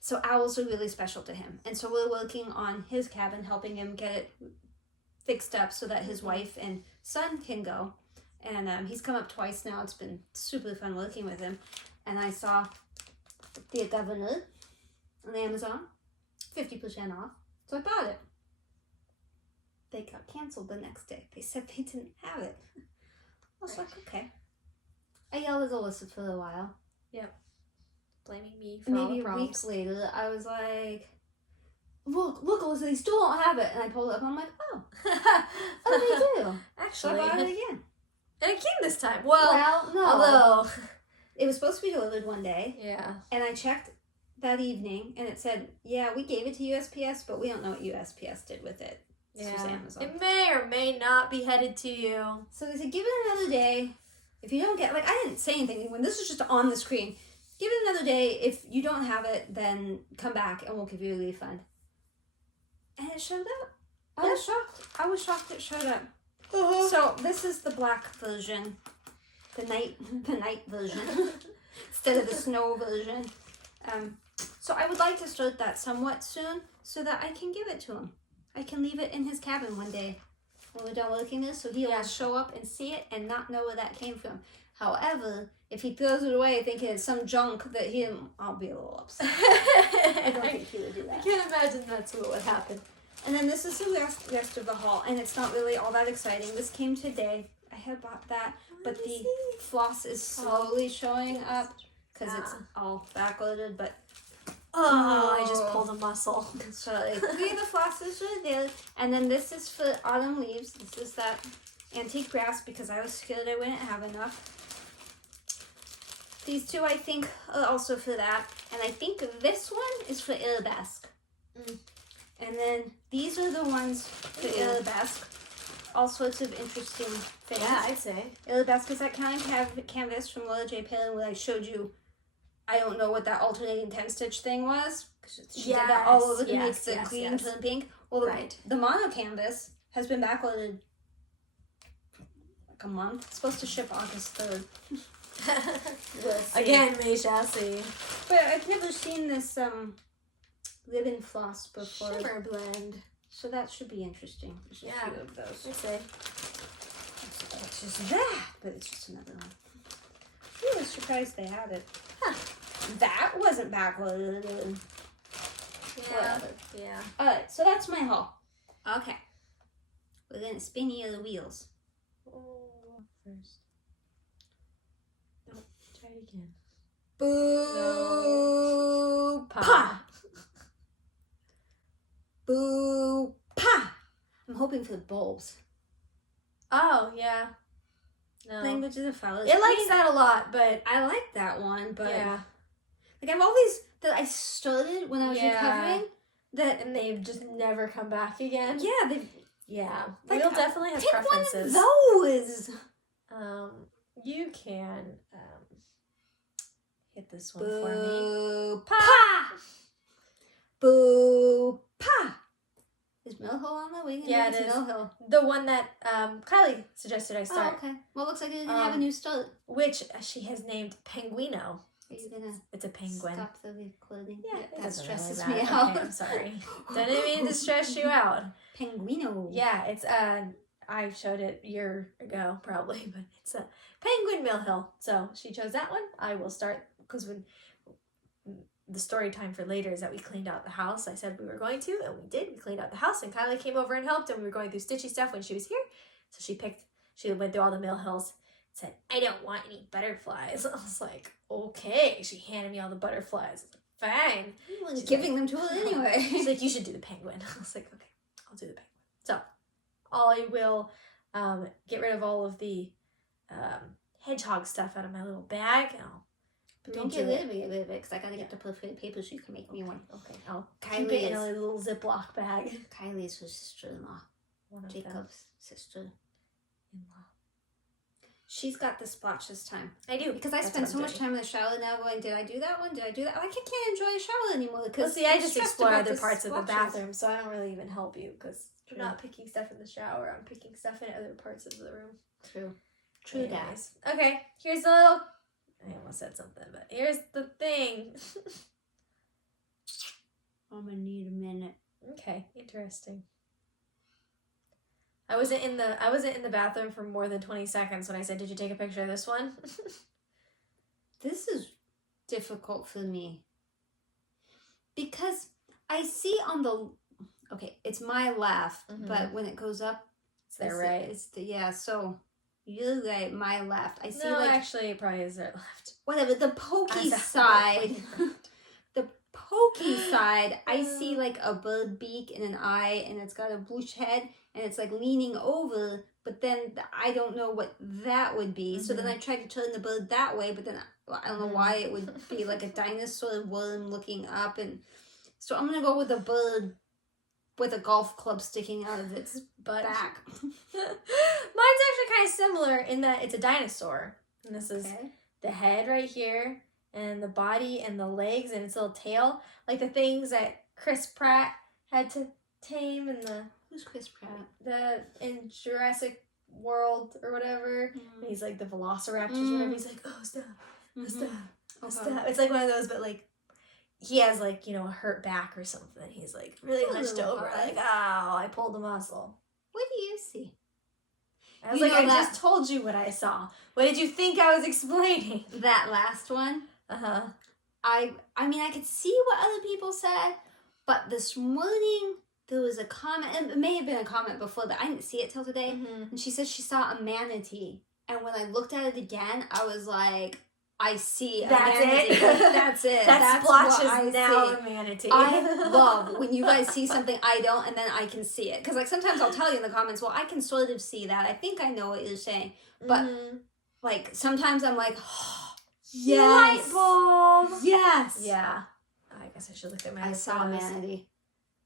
So owls are really special to him. And so we're working on his cabin, helping him get it fixed up so that his wife and son can go. And he's come up twice now. It's been super fun working with him. And I saw the governor on Amazon, 50% off. So I bought it. They got canceled the next day. They said they didn't have it. I was like, okay. I yelled at Alyssa for a while. Yep. Blaming me for all Maybe the a week problems. later, I was like, look, Alyssa, they still don't have it. And I pulled it up and I'm like, oh, they do. So Actually, I bought it again. and it came this time. Well, no. although... It was supposed to be delivered one day. Yeah. And I checked that evening and it said, yeah, we gave it to USPS, but we don't know what USPS did with it. It's just Amazon. It may or may not be headed to you. So they said, give it another day. If you don't get, like, I didn't say anything when this was just on the screen. Give it another day. If you don't have it, then come back and we'll give you a refund. And it showed up. I was shocked. I was shocked it showed up. So this is the black version, the night version instead of the snow version. So I would like to start that somewhat soon so that I can give it to him. I can leave it in his cabin one day when we're done working this, so he'll show up and see it and not know where that came from. However, if he throws it away thinking it's some junk that I'll be a little upset. I don't think he would do that. I can't imagine that's what would happen. And then this is the rest of the haul, and it's not really all that exciting. This came today. I had bought that, but the floss is slowly showing up because it's all backloaded, but I just pulled a muscle. so like, 3 of the flosses are there, and then this is for autumn leaves. This is that antique grass because I was scared I wouldn't have enough. these two, I think, are also for that. And I think this one is for arabesque. And then these are the ones for arabesque. All sorts of interesting things. Yeah, I'd say. Arabesque is that kind of canvas from Laura J. Palin when I showed you, I don't know what that alternating 10 stitch thing was. She did that all over to make the green turn pink. Well, the mono canvas has been backloaded like a month. It's supposed to ship August 3rd. Again, we shall see. But I've never seen this ribbon floss before. Shimmer blend. So that should be interesting. There's a few of those. I'd say. It's just that, but it's just another one. I was surprised they had it. Huh. That wasn't backloaded. Whatever. Yeah. Alright, so that's my haul. Okay. We're gonna spin you the wheels. Oh, first. Nope. Try it again. Boo! No. Pa! Boo! Pa! I'm hoping for the bulbs. Oh, yeah. No. Languages of Flowers. It likes that a lot, but... I like that one, but... Yeah. Like, I have all these that I started when I was recovering. And they've just never come back again. Yeah, they've... Yeah. Like, We'll definitely have pick preferences. one of those! You can, hit this one Boo, for me. pa! Boo! Pa! Is Millhill on the wing? Yeah, it is. Millhill. The one that Kylie suggested I start. Oh, okay. Well, looks like you're going to have a new start. Which she has named Penguino. Are you going to It's a penguin. stop the clothing? Yeah, that stresses really me matter. out. Okay, I'm sorry. Didn't mean to stress you out. Penguino. Yeah, it's I showed it a year ago probably, but it's a Penguin Millhill. So she chose that one. I will start because when the story time for later is that we cleaned out the house. I said we were going to, and we did. We cleaned out the house, and Kylie came over and helped, and we were going through stitchy stuff when she was here. So she went through all the Millhills, said, I don't want any butterflies. I was like, okay. She handed me all the butterflies. Fine. She's giving them to her anyway. She's like, you should do the penguin. I was like, okay, I'll do the penguin. So I will get rid of all of the hedgehog stuff out of my little bag. And But don't get rid of it, because I gotta get the perforated paper so you can make me one. Okay, I'll keep it in a little Ziploc bag. Kylie's her sister-in-law. Jacob's sister-in-law. She's got the splotch this time. I do. Because I spend so much time in the shower now going, did I do that one? Did I do that? Like, I can't enjoy a shower anymore. Well, see, I just explore other parts of the bathroom, so I don't really even help you because I'm not picking stuff in the shower. I'm picking stuff in other parts of the room. True. True that. Okay, here's the little... I almost said something, but here's the thing. I'm gonna need a minute. Okay, interesting. I wasn't in the bathroom for more than 20 seconds when I said, did you take a picture of this one? This is difficult for me. Because I see on the... Okay, it's my left, but when it goes up... It's their right. It's the, so... You're right, my left. I see actually, it probably is their left. Whatever, the pokey side. The pokey side, I see like a bird beak and an eye, and it's got a bluish head, and it's like leaning over, but then I don't know what that would be. So then I tried to turn the bird that way, but then I don't know why it would be like a dinosaur worm looking up. And so I'm going to go with a bird with a golf club sticking out of its back. Mine's actually kind of similar in that it's a dinosaur. And this is the head right here, and the body and the legs and its little tail. Like the things that Chris Pratt had to tame in the... Who's Chris Pratt? In Jurassic World or whatever. And he's like the velociraptors or whatever. He's like, oh, stop. Oh, stop. Oh, stop. It's like one of those, but like, he has like, a hurt back or something. He's like really hunched over. Like, oh, I pulled a muscle. What do you see? I was I just told you what I saw. What did you think I was explaining? That last one? Uh-huh. I mean, I could see what other people said, but this morning there was a comment, and it may have been a comment before, but I didn't see it till today, and she said she saw a manatee, and when I looked at it again, I was like, I see a manatee. That's it. That's Splotch is now a manatee. I love when you guys see something I don't, and then I can see it. Because like sometimes I'll tell you in the comments, well, I can sort of see that. I think I know what you're saying. But like sometimes I'm like, oh, Yes. Light bulb. Yes. Yeah. I guess I should look at my I saw photos. manatee.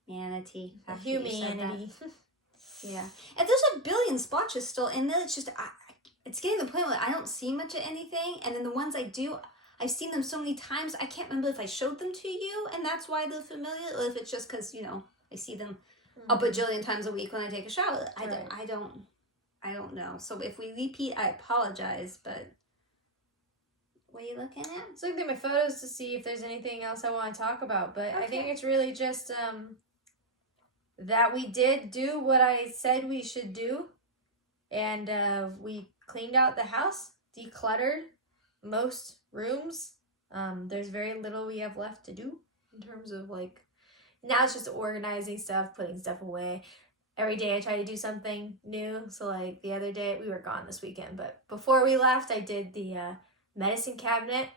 Manatee. after you said Humanity. that. Yeah. And there's a billion splotches still in there. It's just, it's getting to the point where I don't see much of anything. And then the ones I do, I've seen them so many times, I can't remember if I showed them to you and that's why they're familiar, or if it's just because, you know, I see them a bajillion times a week when I take a shower. I don't know. So if we repeat, I apologize, but what are you looking at? Just looking at my photos to see if there's anything else I want to talk about, but I think Okay. it's really just that we did do what I said we should do, and we cleaned out the house, decluttered most rooms. There's very little we have left to do in terms of like, now it's just organizing stuff, putting stuff away. Every day I try to do something new. So like the other day, we were gone this weekend, but before we left, I did the medicine cabinet.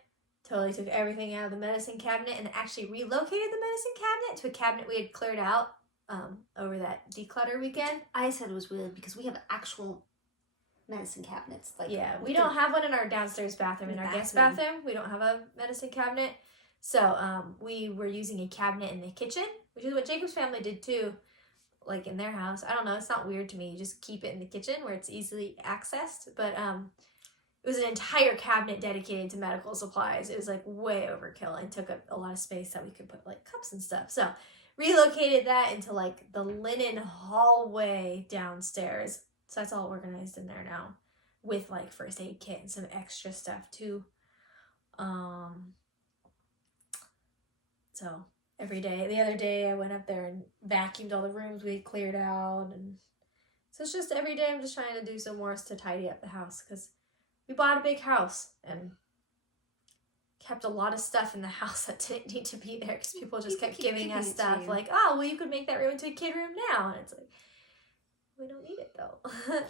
Totally took everything out of the medicine cabinet and actually relocated the medicine cabinet to a cabinet we had cleared out over that declutter weekend. I said it was weird because we have actual medicine cabinets. Like, yeah, we don't have one in our downstairs bathroom. In our guest bathroom, we don't have a medicine cabinet. So we were using a cabinet in the kitchen, which is what Jacob's family did too, like in their house. I don't know, it's not weird to me. You just keep it in the kitchen where it's easily accessed. But it was an entire cabinet dedicated to medical supplies. It was like way overkill and took up a lot of space that we could put like cups and stuff. So relocated that into like the linen hallway downstairs. So that's all organized in there now with like first aid kit and some extra stuff too. So every day, the other day I went up there and vacuumed all the rooms we had cleared out. And so it's just every day I'm just trying to do some more to tidy up the house because we bought a big house and kept a lot of stuff in the house that didn't need to be there because people just kept giving us stuff like, oh, well, you could make that room into a kid room now. And it's like, we don't need it though.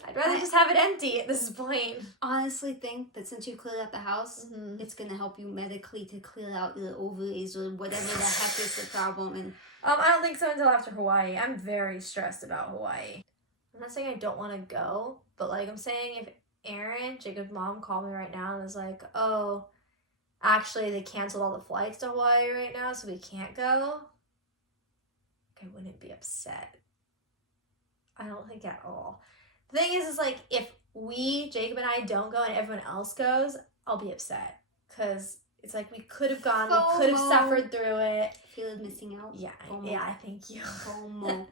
I'd rather just have it empty at this point. Honestly think that since you cleared out the house, it's going to help you medically to clear out your ovaries or whatever the heck is the problem. And I don't think so until after Hawaii. I'm very stressed about Hawaii. I'm not saying I don't want to go, but like I'm saying if Erin, Jacob's mom, called me right now and was like, oh, actually they canceled all the flights to Hawaii right now, so we can't go, I wouldn't be upset. I don't think at all. The thing is like, if we, Jacob and I, don't go and everyone else goes, I'll be upset. Because it's like, we could have gone, we could have suffered through it. Feel of missing out. Yeah, FOMO. yeah, thank you. FOMO.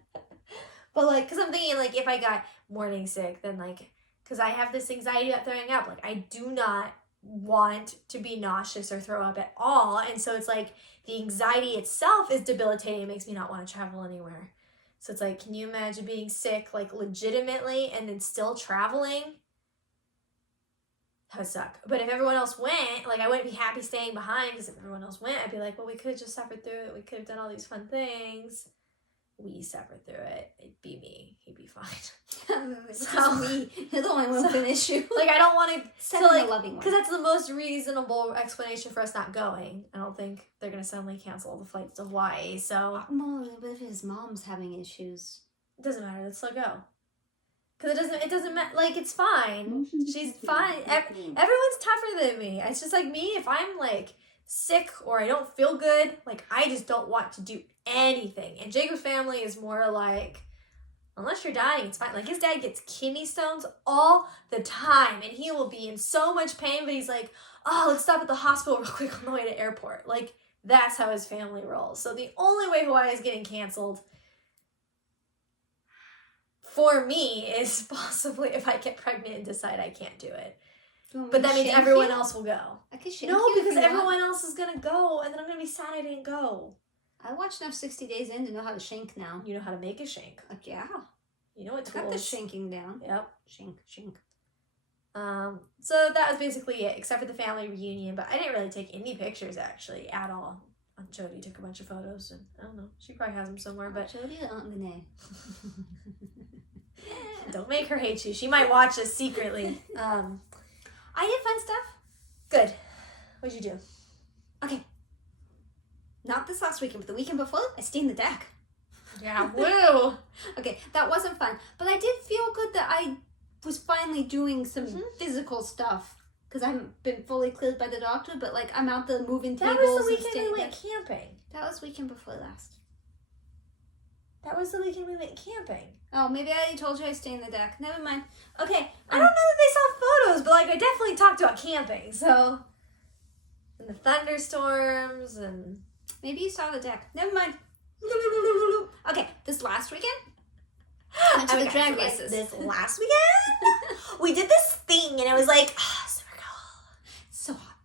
But like, because I'm thinking like, if I got morning sick, then like, because I have this anxiety about throwing up. Like, I do not want to be nauseous or throw up at all. And so it's like, the anxiety itself is debilitating. It makes me not want to travel anywhere. So it's like, can you imagine being sick, like legitimately, and then still traveling? That would suck. But if everyone else went, like I wouldn't be happy staying behind because if everyone else went, I'd be like, well, we could have just suffered through it. We could have done all these fun things. We suffered through it. It'd be me. He'd be fine. It's just me. You're the only one with an issue. Like, I don't want to... Set so, like, a loving one. because that's the most reasonable explanation for us not going. I don't think they're going to suddenly cancel all the flights to Hawaii, so... Well, but if his mom's having issues... It doesn't matter. Let's still go. Because it doesn't matter. Like, it's fine. She's fine. Everyone's tougher than me. It's just like me, if I'm, like, sick or I don't feel good, like, I just don't want to do anything. And Jacob's family is more like... Unless you're dying, it's fine. Like, his dad gets kidney stones all the time, and he will be in so much pain, but he's like, oh, let's stop at the hospital real quick on the way to airport. Like, that's how his family rolls. So the only way Hawaii is getting canceled for me is possibly if I get pregnant and decide I can't do it. But that means everyone else will go. I can shake No, you because if you everyone want. else is going to go, and then I'm going to be sad I didn't go. I watched enough 60 Days In to know how to shank now. You know how to make a shank. Yeah. You know what I got the tools. shanking down. Yep. Shank. So that was basically it, except for the family reunion. But I didn't really take any pictures, actually, at all. Jody took a bunch of photos, and I don't know. She probably has them somewhere, but... Jody or Aunt Lene? Don't make her hate you. She might watch us secretly. I did fun stuff. Good. What'd you do? Okay. Not this last weekend, but the weekend before, I stained the deck. Yeah, woo! Okay, that wasn't fun. But I did feel good that I was finally doing some physical stuff. because I haven't been fully cleared by the doctor, but like I'm out there moving tables. That was the and weekend standing we went there. camping. That was weekend before last. That was the weekend we went camping. Oh, maybe I already told you I stay in the deck. Never mind. Okay. I don't know that they saw photos, but like I definitely talked about camping. So, and the thunderstorms and Maybe you saw the deck. Never mind. Okay, this last weekend, I went to the drag races. This last weekend, we did this thing, and it was like super cool. So hot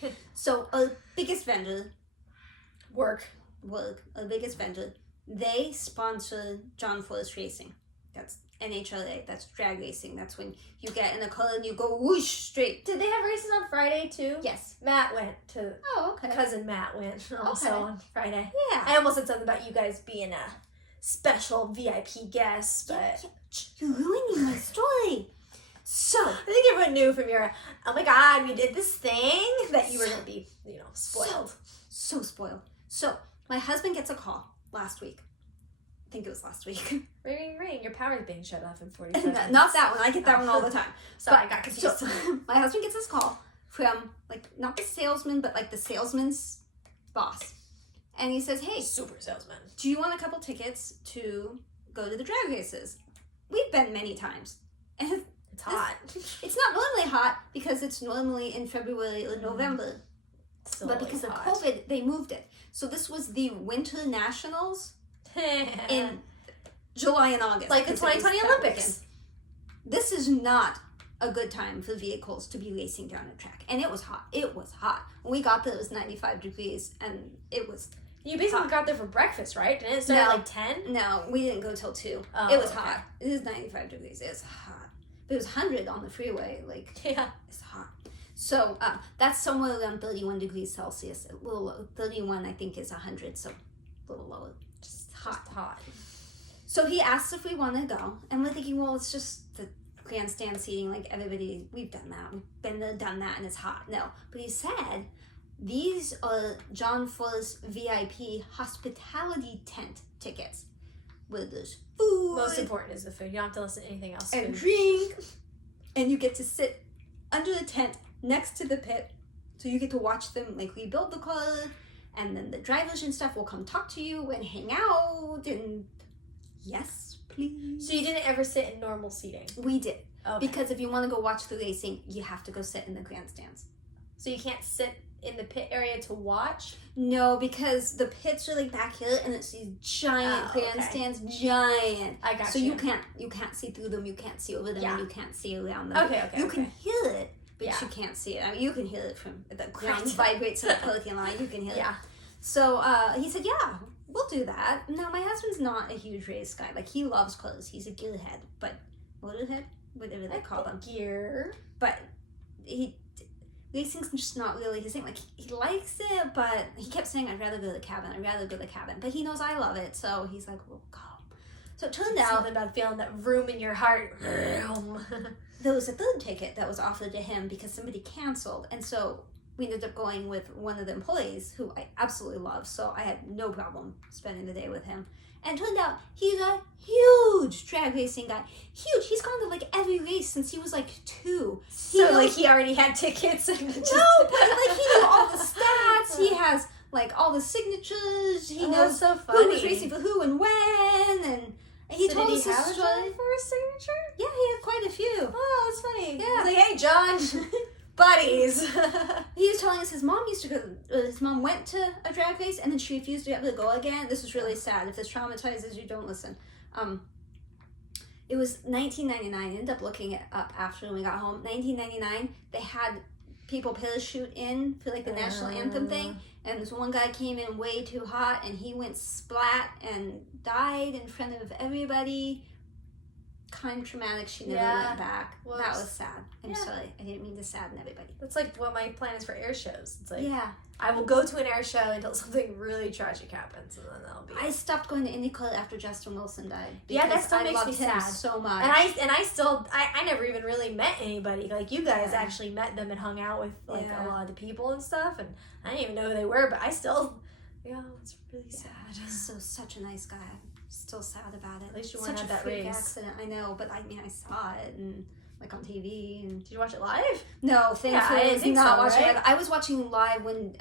though. So our biggest vendor, Work. our biggest vendor, they sponsor John Forrest Racing. That's NHRA. That's drag racing. That's when you get in a car and you go whoosh straight. Did they have races on Friday too? Yes. Matt went to. Oh, okay. Cousin Matt went also Okay. on Friday. Yeah. I almost said something about you guys being a special VIP guest, but You're ruining my story. So, I think everyone knew from your, oh my God, we did this thing that you were going to be, spoiled. So spoiled. So, my husband gets a call last week. I think it was last week. Ring, ring, ring. Your power's being shut off in 45 minutes. Not that one. I get that one all the time. Sorry, I got confused. So, my husband gets this call from, not the salesman, but, the salesman's boss. And he says, hey, Super salesman. do you want a couple tickets to go to the drag races? We've been many times. And It's hot. it's not normally hot because it's normally in February or November. Still But because of hot. COVID, they moved it. So this was the Winter Nationals in July and August. like the because it was 2020 that Olympics. weekend. This is not a good time for vehicles to be racing down a track. And it was hot. It was hot. When we got there, it was 95 degrees and it was... You basically hot. got there for breakfast, right? Didn't it start at No. like 10? No, we didn't go till 2. Oh, it was okay. hot. It is 95 degrees. It's hot. But it was 100 on the freeway. Yeah. It's hot. So that's somewhere around 31 degrees Celsius. A little low. 31, I think, is 100, so a little lower. Just hot. Just hot. So he asked if we want to go, and we're thinking, well, it's just the grandstand seating. Like everybody, we've done that. We've been there, done that, and it's hot. No, but he said these are John Forrest VIP hospitality tent tickets, where there's food. Most important is the food. You don't have to listen to anything else. And Food. drink, and you get to sit under the tent next to the pit, so you get to watch them rebuild the car, and then the drivers and stuff will come talk to you and hang out and yes please. So you didn't ever sit in normal seating? We did. Okay. Because if you want to go watch the racing, you have to go sit in the grandstands. So you can't sit in the pit area to watch? No, because the pits are back here and it's these giant okay. grandstands, giant. I got So you. you can't see through them, you can't see over them, Yeah. and you can't see around them. Okay. You can hear it, but Yeah. you can't see it. I mean, you can hear it from the ground Right. vibrates in the parking lot. You can hear Yeah. it. So he said, yeah, we'll do that. Now, my husband's not a huge race guy. He loves clothes. He's a gearhead, but motorhead, whatever they call them. Gear. But racing's just not really his thing. He likes it, but he kept saying, I'd rather go to the cabin. I'd rather go to the cabin. But he knows I love it, so he's like, we'll go. So it turned out Something about feeling that room in your heart. there was a third ticket that was offered to him because somebody canceled. And so we ended up going with one of the employees who I absolutely love. So I had no problem spending the day with him. And it turned out he's a huge drag racing guy. Huge. He's gone to every race since he was 2. So he already had tickets and just... No, but he knew all the stats. He has all the signatures. He knows so who funny. was racing for who and when. And he told us his have a story. John Forrest signature? Yeah, he had quite a few. Oh, that's funny. Yeah. He's like, hey, John. Buddies. He was telling us his mom used to go. His mom went to a drag race and then she refused to be able to go again. This was really sad. If this traumatizes you, don't listen. It was 1999. I ended up looking it up after we got home. 1999. They had people parachute in for the national anthem thing, and this one guy came in way too hot and he went splat and died in front of everybody. Kind of traumatic. She never went back. Whoops. That was sad. I'm Yeah. sorry. I didn't mean to sadden everybody. That's what my plan is for air shows. It's Yeah. I will go to an air show until something really tragic happens, and then that'll be I stopped going to IndyCar after Justin Wilson died. Yeah, that because still I makes loved me him sad. so much. And I still I never even really met anybody. You guys Yeah. actually met them and hung out with Yeah. a lot of the people and stuff, and I didn't even know who they were, but I still it's really sad. He's such a nice guy. I'm still sad about it. At least you Such weren't a at that freak race. accident. I know, but I saw it and like on TV. And did you watch it live? No, thankfully I was not watching right? live. I was watching live when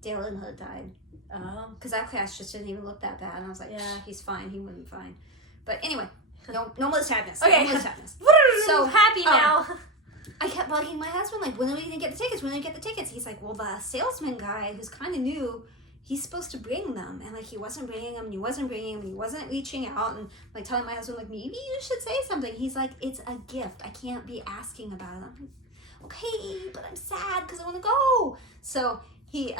Dale and Hood died. Oh. Because that class just didn't even look that bad. And I was like, Yeah. he's fine. He wouldn't be fine. But anyway, no more sadness. Okay. No more sadness. So happy now. I kept bugging my husband, like, when are we going to get the tickets? When are we going to get the tickets? He's like, well, the salesman guy who's kind of new, he's supposed to bring them. And, like, he wasn't bringing them, and he wasn't bringing them, and he wasn't reaching out. And, like, telling my husband, like, maybe you should say something. He's like, it's a gift. I can't be asking about it. I'm like, okay, but I'm sad because I want to go. So he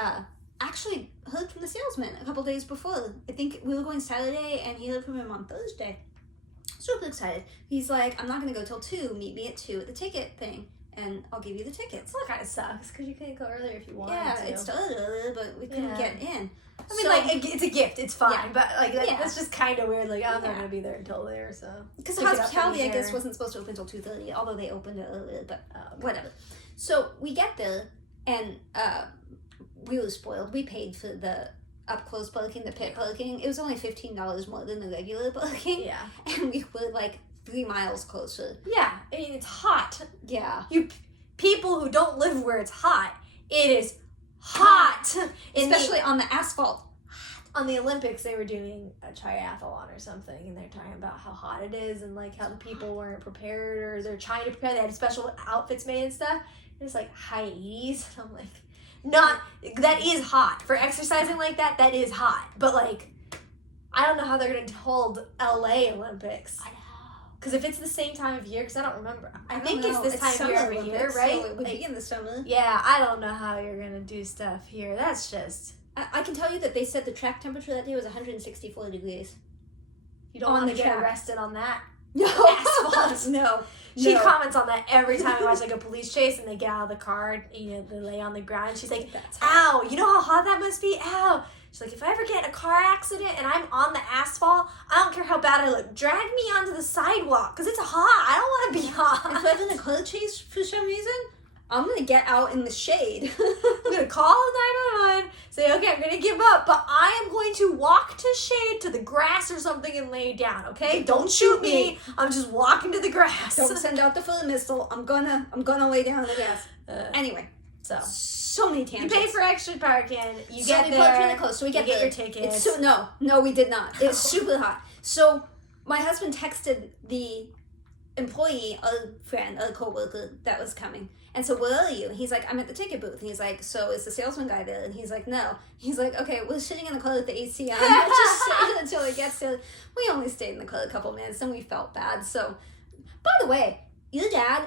actually heard from the salesman a couple days before. I think we were going Saturday, and he heard from him on Thursday. Super excited. He's like, I'm not going to go till 2. Meet me at 2 at the ticket thing, and I'll give you the tickets. Well, that kind of sucks because you couldn't go earlier if you wanted to. Yeah, it started earlier, but we couldn't get in. I mean, like, it's a gift. It's fine. Yeah. But, like, that's just kind of weird. Like, I'm not going to be there until there, so. Because hospitality, I guess, wasn't supposed to open until 2:30, although they opened it earlier, but whatever. So we get there, and we were spoiled. We paid for the up-close parking, the pit parking. It was only $15 more than the regular parking. Yeah. And we were, like, 3 miles closer. Yeah. I mean, it's hot. Yeah. You people who don't live where it's hot, it is hot. Especially on the asphalt. On the Olympics, they were doing a triathlon or something, and they're talking about how hot it is and, like, how the people weren't prepared, or they're trying to prepare. They had special outfits made and stuff. And it's, like, high 80s. And I'm like, that is hot. For exercising like that, that is hot. But, like, I don't know how they're going to hold LA Olympics. I know. Because if it's the same time of year, because I don't remember. I think know. it's this time of year every year, right? So it would be in the summer. Yeah, I don't know how you're going to do stuff here. That's just... I can tell you that they said the track temperature that day was 164 degrees. You don't want to get arrested on that. No. Asphalt. No. She comments on that every time we watch, like, a police chase and they get out of the car, you know, they lay on the ground, and she's like, ow, you know how hot that must be? Ow. She's like, if I ever get in a car accident and I'm on the asphalt, I don't care how bad I look. Drag me onto the sidewalk, because it's hot. I don't want to be hot. If I'm in a car chase for some reason, I'm going to get out in the shade. I'm going to call 911, say, okay, I'm going to give up, but I am going to walk to shade, to the grass or something, and lay down, okay? Don't shoot me. I'm just walking to the grass. Don't send out the full missile. I'm gonna lay down in the grass. Anyway, so many tangents. You pay for extra parking. You so get we there. parked really close. So we get your tickets. No, we did not. It's super hot. So my husband texted the employee, a coworker that was coming. And so, where are you? He's like, I'm at the ticket booth. And he's like, so is the salesman guy there? And he's like, no. He's like, okay, we're sitting in the car with the AC on. We'll just sit until it gets there. We only stayed in the car a couple minutes, and we felt bad. So, by the way, your dad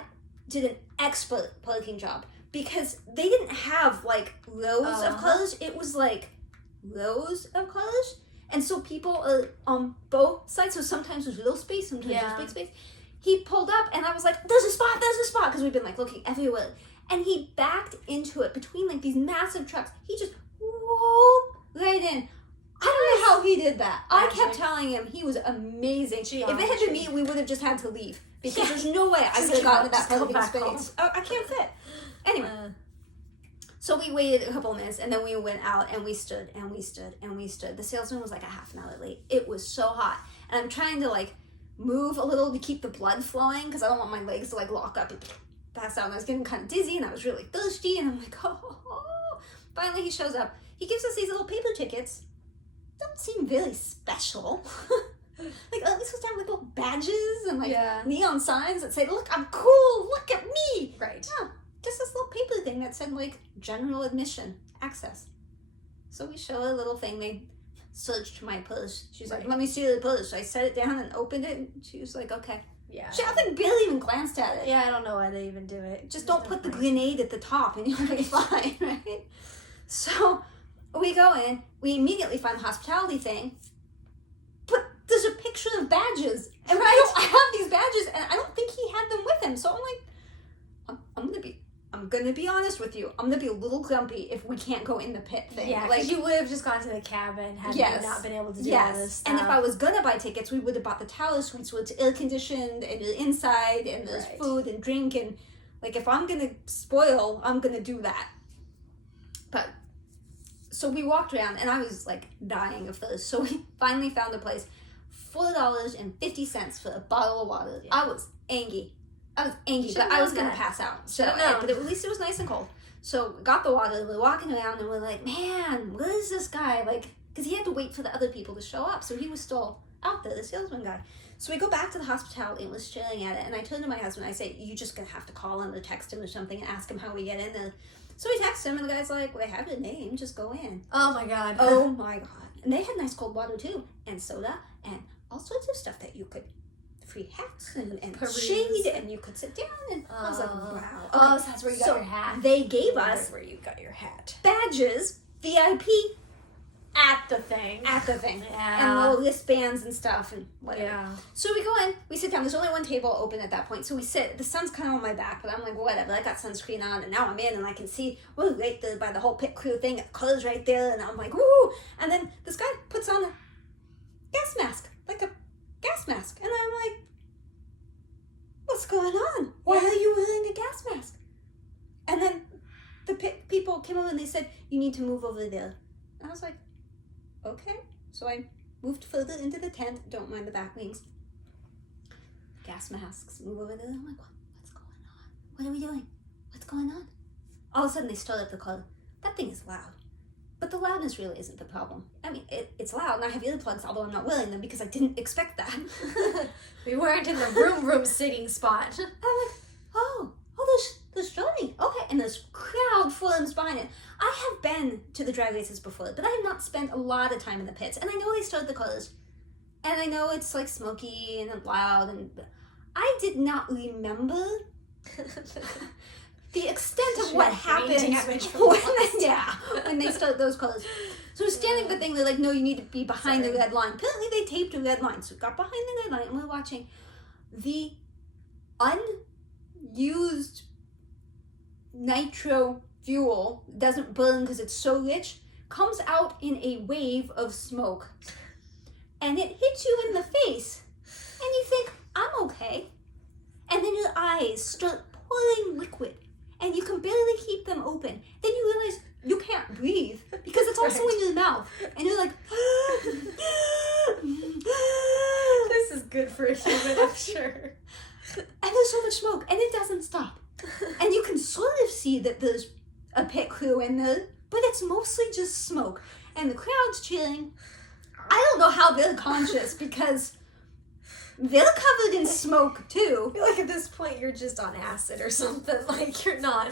did an expert parking job, because they didn't have, like, rows of cars. It was, like, rows of cars. And so people are on both sides. So sometimes there's little space, sometimes there's big space. He pulled up, and I was like, there's a spot, because we've been, like, looking everywhere. And he backed into it between, like, these massive trucks. He just whooped right in. I don't know how he did that. I kept telling him he was amazing. If it had been me, we would have just had to leave, because there's no way I could have gotten to that parking space. I can't fit. Anyway. So we waited a couple of minutes, and then we went out, and we stood, and we stood, and we stood. The salesman was, like, a half an hour late. It was so hot. And I'm trying to, like, move a little to keep the blood flowing, because I don't want my legs to, like, lock up and pass out. And I was getting kind of dizzy, and I was really thirsty, and I'm like, oh. Finally, he shows up. He gives us these little paper tickets. Don't seem very special. Like, are we supposed to have, like, little badges and, like, neon signs that say, look, I'm cool, look at me. Right. Yeah, just this little paper thing that said, like, general admission, access. So we show a little thing. They searched my purse. She's like, let me see the purse. So I set it down and opened it, and she was like, okay. Yeah. She, I think, barely even glanced at it. Yeah, I don't know why they even do it. Just don't put the grenade at the top and you'll be fine, right? So we go in, we immediately find the hospitality thing, but there's a picture of badges. And I have these badges, and I don't think he had them with him. So I'm like, I'm gonna be honest with you. I'm gonna be a little grumpy if we can't go in the pit thing. Yeah, like, you would have just gone to the cabin had you not been able to do all this stuff. And if I was gonna buy tickets, we would have bought the tower suites where it's air conditioned and you're inside and there's food and drink, and like, if I'm gonna spoil, I'm gonna do that. But so we walked around, and I was like dying of thirst. So we finally found a place, $4.50 for a bottle of water. Yeah. I was angry. I was angry, but I was going to pass out. So, but at least it was nice and cold. So got the water, we're walking around and we're like, man, where is this guy? Like, because he had to wait for the other people to show up. So he was still out there, the salesman guy. So we go back to the hospitality and we're staring at it. And I turn to my husband, I say, you're just going to have to call him or text him or something and ask him how we get in there. So we text him and the guy's like, well, they have your name, just go in. Oh my God. Oh my God. And they had nice cold water too, and soda, and all sorts of stuff that you could, free hats and shade, and you could sit down. And I was like, wow. Oh, so that's where you got your hat. They gave us where you got your hat. badges, VIP, At the thing. Yeah. And little wristbands and stuff and whatever. Yeah. So we go in, we sit down. There's only one table open at that point. So we sit. The sun's kind of on my back, but I'm like, whatever. I got sunscreen on, and now I'm in, and I can see, right there by the whole pit crew thing, colors right there, and I'm like, woo! And then this guy puts on a gas mask, like a gas mask. And I'm like, what's going on? Why are you wearing a gas mask? And then the pit people came over and they said, you need to move over there. And I was like, okay. So I moved further into the tent. Don't mind the back wings. Gas masks. Move over there. I'm like, what's going on? What are we doing? What's going on? All of a sudden they start up the car. That thing is loud. But the loudness really isn't the problem. I mean, it's loud, and I have earplugs, although I'm not wearing them because I didn't expect that. We weren't in the Vroom sitting spot. I'm like, oh, there's Johnny. Okay, and this crowd forms behind it. I have been to the drag races before, but I have not spent a lot of time in the pits. And I know they start the colors, and I know it's like smoky and loud, and I did not remember the extent of what happened when they start those colors. So we're standing the thing, they're like, no, you need to be behind the red line. Apparently they taped a red line. So we got behind the red line and we're watching the unused nitro fuel, doesn't burn because it's so rich, comes out in a wave of smoke. And it hits you in the face. And you think, I'm okay. And then your eyes start pouring liquid. And you can barely keep them open. Then you realize you can't breathe because it's also in your mouth. And you're like, this is good for a human, I'm sure. And there's so much smoke, and it doesn't stop. And you can sort of see that there's a pit crew in there, but it's mostly just smoke. And the crowd's cheering. I don't know how they're conscious because they're covered in smoke too. I feel like at this point you're just on acid or something. Like you're not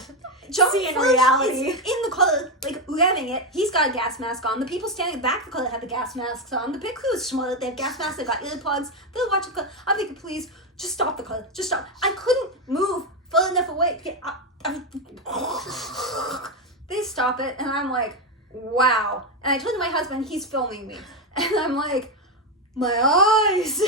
John seeing Fudge reality. is in the color, like revving it. He's got a gas mask on. The people standing at the back of the color have the gas masks on. The pit crew is smart. They have gas masks. They've got earplugs. They're watching the color. I'm thinking, please, just stop the color. Just stop. I couldn't move far enough away. They stop it, and I'm like, wow. And I turned to my husband. He's filming me, and I'm like, my eyes.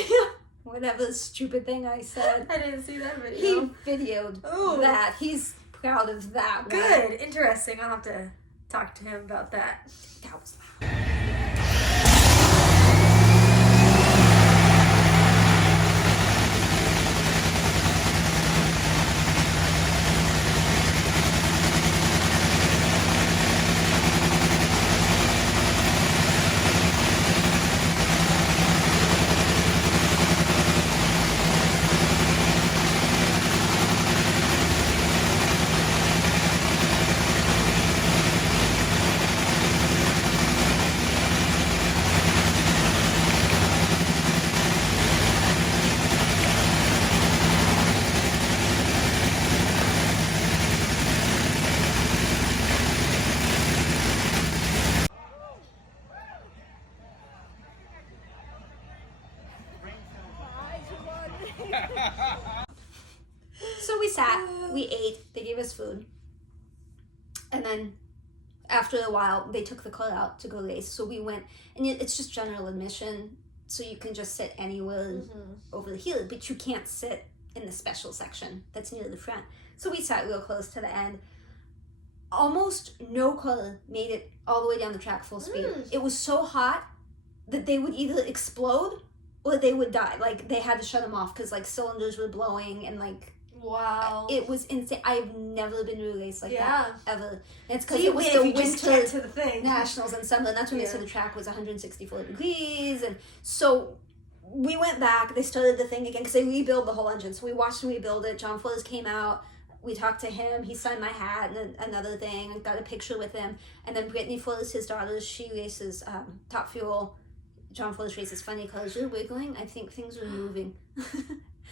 Whatever stupid thing I said. I didn't see that video. He videoed that. He's proud of that. Good. Interesting. I'll have to talk to him about that. That was loud. So we sat, we ate, they gave us food. And then after a while, they took the car out to go race. So we went, and it's just general admission. So you can just sit anywhere over here, but you can't sit in the special section that's near the front. So we sat real close to the end. Almost no car made it all the way down the track full speed. It was so hot that they would either explode or they would die. Like, they had to shut them off because, like, cylinders were blowing and, like, wow, it was insane. I've never been to a race like that, ever. And it's because so it was the winter to the thing. nationals in summer, and that's when they said the track was 164 degrees. And so we went back. They started the thing again because they rebuild the whole engine. So we watched them rebuild it. John Flores came out. We talked to him. He signed my hat and another thing. I got a picture with him. And then Brittany Flores, his daughter, she races Top Fuel. John Flores races Funny Colors. You're wiggling. I think things are moving.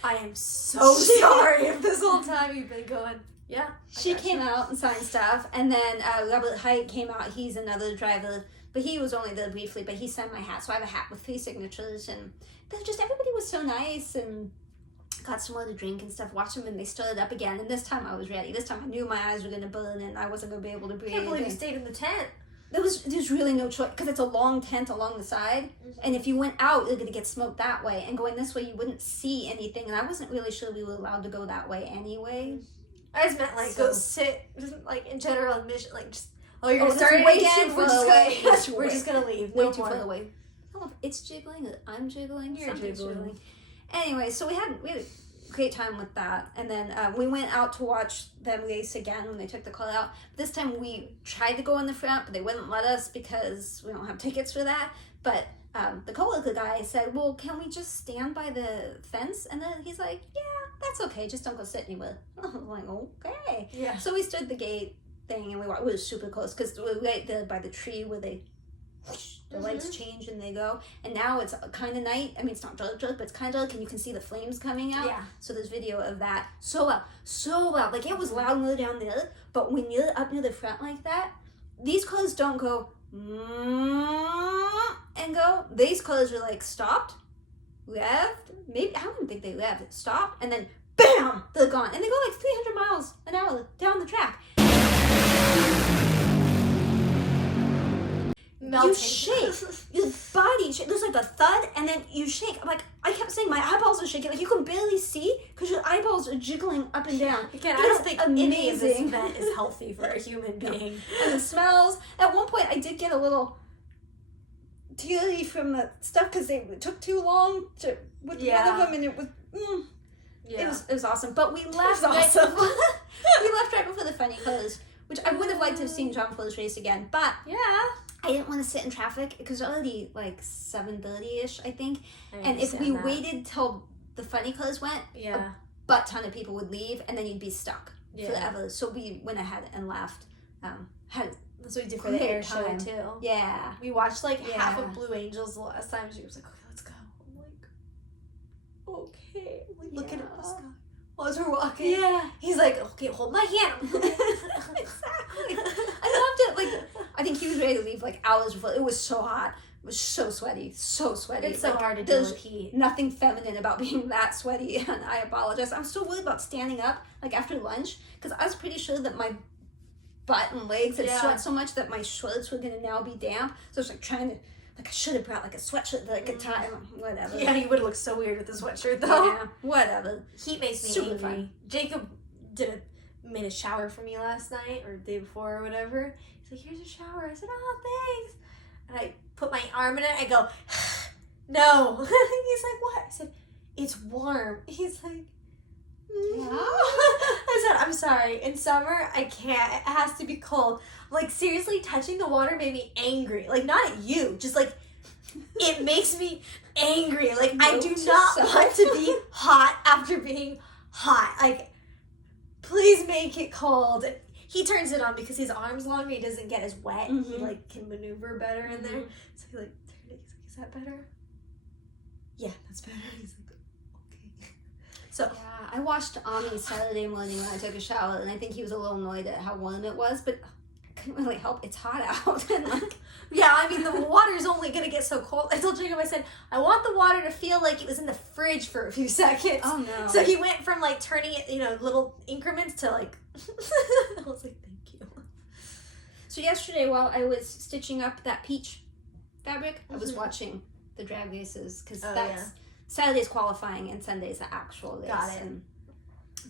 I am so sorry if this whole time you've been going. Yeah. She came out and signed stuff. And then Robert HAED came out. He's another driver. But he was only there briefly. But he signed my hat. So I have a hat with 3 signatures. And everybody was so nice. And got some more to drink and stuff. Watched them and they started up again. And this time I was ready. This time I knew my eyes were going to burn and I wasn't going to be able to breathe. I can't believe you stayed in the tent. There's really no choice because it's a long tent along the side, and if you went out, you're gonna get smoked that way. And going this way, you wouldn't see anything. And I wasn't really sure we were allowed to go that way anyway. I just meant like go sit, like in general admission, like just you're gonna start way again. too We're far away. just gonna leave. Way No too more. far away. I don't know if it's jiggling or I'm jiggling. You're Something's jiggling. Anyway, so we had a great time with that, and then we went out to watch them race again when they took the car out. This time we tried to go in the front, but they wouldn't let us because we don't have tickets for that. But the co-worker guy said, well, can we just stand by the fence? And then he's like, yeah, that's okay, just don't go sit anywhere. I was like, okay. Yeah. So we stood the gate thing, and we were super close because we were right there by the tree where they the lights change and they go. And now it's kind of night. I mean, it's not dark, but it's kind of dark, and you can see the flames coming out. Yeah. So there's video of that. So loud. Like, it was loud when we were down there, but when you're up near the front like that, these cars don't go and go. These cars are like stopped, left, maybe, I don't think they left, stopped, and then bam, they're gone. And they go like 300 miles an hour down the track. Melting. You shake. Your body shakes. There's like a thud, and then you shake. I'm like, I kept saying my eyeballs are shaking. Like, you can barely see because your eyeballs are jiggling up and down. Again, I don't think any of this amazing. event is healthy for a human being. And the smells. At one point, I did get a little teary from the stuff because they took too long with one of them, and it was. It was awesome. But we left. We left right before the Funny Colors, which I would have liked to have seen John Flores race again, but I didn't want to sit in traffic because it's already like 7:30ish, I think. And if we waited till the Funny Colors went, a butt ton of people would leave, and then you'd be stuck forever. So we went ahead and left. That's what we did for the air show too. Yeah. We watched like half of Blue Angels the last time. She was like, okay, let's go. I'm like, okay. I'm like, looking at the sky. As we're walking. Yeah. He's like, okay, hold my hand. Exactly. I loved it. Like, I think he was ready to leave like hours before. It was so hot. It was so sweaty. So sweaty. It's so like, hard to deal with heat. Nothing feminine about being that sweaty, and I apologize. I'm still worried about standing up like after lunch because I was pretty sure that my butt and legs had sweat so much that my shorts were gonna now be damp. So I was like trying to, like, I should have brought like a sweatshirt that I could tie. Whatever. Yeah, you would look so weird with the sweatshirt though. Yeah, whatever. Heat makes me Super angry. fun. Jacob made a shower for me last night or the day before or whatever. He's like, here's a shower. I said, oh, thanks. And I put my arm in it. I go, no. He's like, what? I said, it's warm. He's like, Yeah. I said, I'm sorry. In summer, I can't. It has to be cold. Like, seriously, touching the water made me angry. Like, not at you. Just, like, it makes me angry. Like, I do not want to be hot after being hot. Like, please make it cold. He turns it on because his arm's longer. He doesn't get as wet. He, like, can maneuver better in there. So he, like, turned it. He's like, is that better? Yeah, that's better. He's like, okay. So yeah, I watched Ami Saturday morning when I took a shower, and I think he was a little annoyed at how warm it was, but I couldn't really help. It's hot out. And like, yeah, I mean, the water's only going to get so cold. I told Jacob, I said, I want the water to feel like it was in the fridge for a few seconds. Oh, no. So he went from, like, turning it, you know, little increments to, like, I was like, thank you. So yesterday, while I was stitching up that peach fabric, I was watching the drag races, because that's Saturday's qualifying and Sunday's the actual race. Got it. And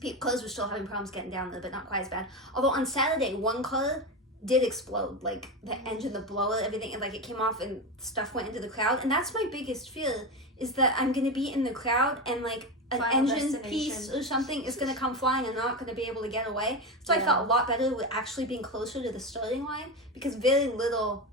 because we're still having problems getting down there, but not quite as bad. Although on Saturday, one car did explode, like the engine, the blower, everything, and like it came off and stuff went into the crowd. And that's my biggest fear, is that I'm going to be in the crowd and like an engine piece or something is going to come flying and I'm not going to be able to get away. So I felt a lot better with actually being closer to the starting line, because very little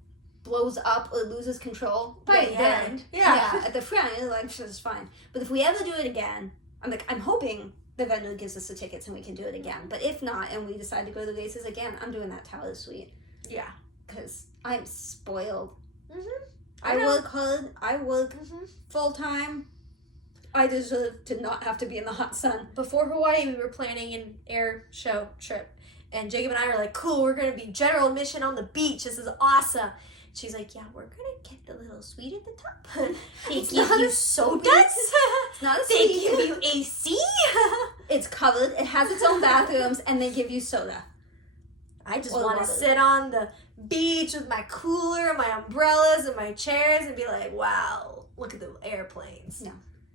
blows up or loses control by the end. Yeah. At the front, it's just fine. But if we ever do it again, I'm hoping the vendor gives us the tickets and we can do it again. But if not, and we decide to go to the races again, I'm doing that Tower Suite. Yeah. Because I'm spoiled. Mm-hmm. I work hard. I work full time. I deserve to not have to be in the hot sun. Before Hawaii, we were planning an air show trip. And Jacob and I were like, cool, we're going to be general admission on the beach. This is awesome. She's like, yeah, we're going to get the little suite at the top. They give you sodas. It's not a They suite. give you AC. It's covered. It has its own bathrooms, and they give you soda. I just Or want to water. sit on the beach with my cooler, my umbrellas, and my chairs and be like, wow, look at the airplanes. No.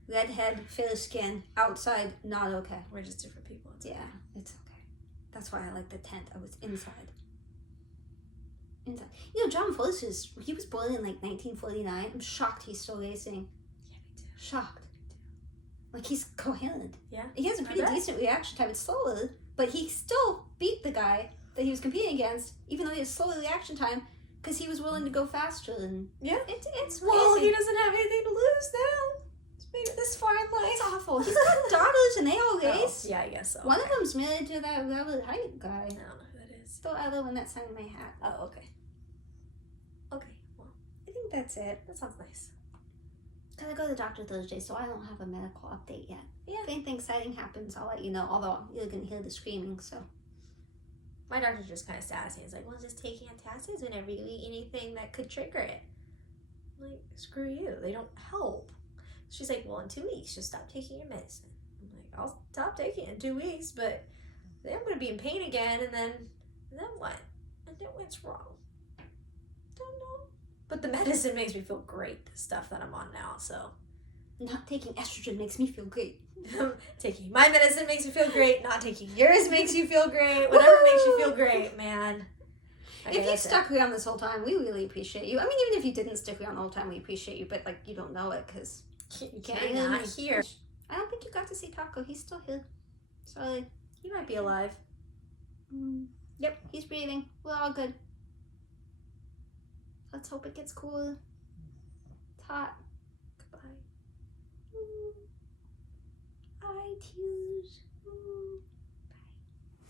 Redhead, fair skin, outside, not okay. We're just different people. It's okay. It's okay. That's why I like the tent. I was inside. You know, John Voss he was born in like 1949. I'm shocked he's still racing. Yeah, me too. Shocked. Like, he's coherent. Yeah. He has a pretty bet. decent reaction time. It's slower, but he still beat the guy that he was competing against, even though he has slower reaction time, because he was willing to go faster. And Yeah. it's Well, crazy. he doesn't have anything to lose now. He's made it this far in life. It's awful. He's got daughters, and they all race. Oh, yeah, I guess so. One of them's married to that Robert HAED guy. I don't know who that is. The other one that signed my hat. Oh, okay. Okay, well, I think that's it. that sounds nice. Gotta go to the doctor Thursday, so I don't have a medical update yet. Yeah. If anything exciting happens, I'll let you know. Although you're gonna hear the screaming, so. My doctor's just kind of sassy. He's like, well, just taking antacids whenever you eat anything that could trigger it. I'm like, screw you. They don't help. She's like, well, in 2 weeks, just stop taking your medicine. I'm like, I'll stop taking it in 2 weeks, but then I'm going to be in pain again, and then what? And then what's wrong? Don't know. But the medicine makes me feel great, the stuff that I'm on now, so. Not taking estrogen makes me feel great. Taking my medicine makes me feel great. Not taking yours makes you feel great. Whatever makes you feel great, man. Okay, If you stuck around this whole time, we really appreciate you. I mean, even if you didn't stick around the whole time, we appreciate you, but, like, you don't know it, because you can't can't hear not me. hear. I don't think you got to see Taco. He's still here. Sorry. He might be alive. Yep, he's breathing. We're all good. Let's hope it gets cooler. It's hot. Goodbye. Eye tears.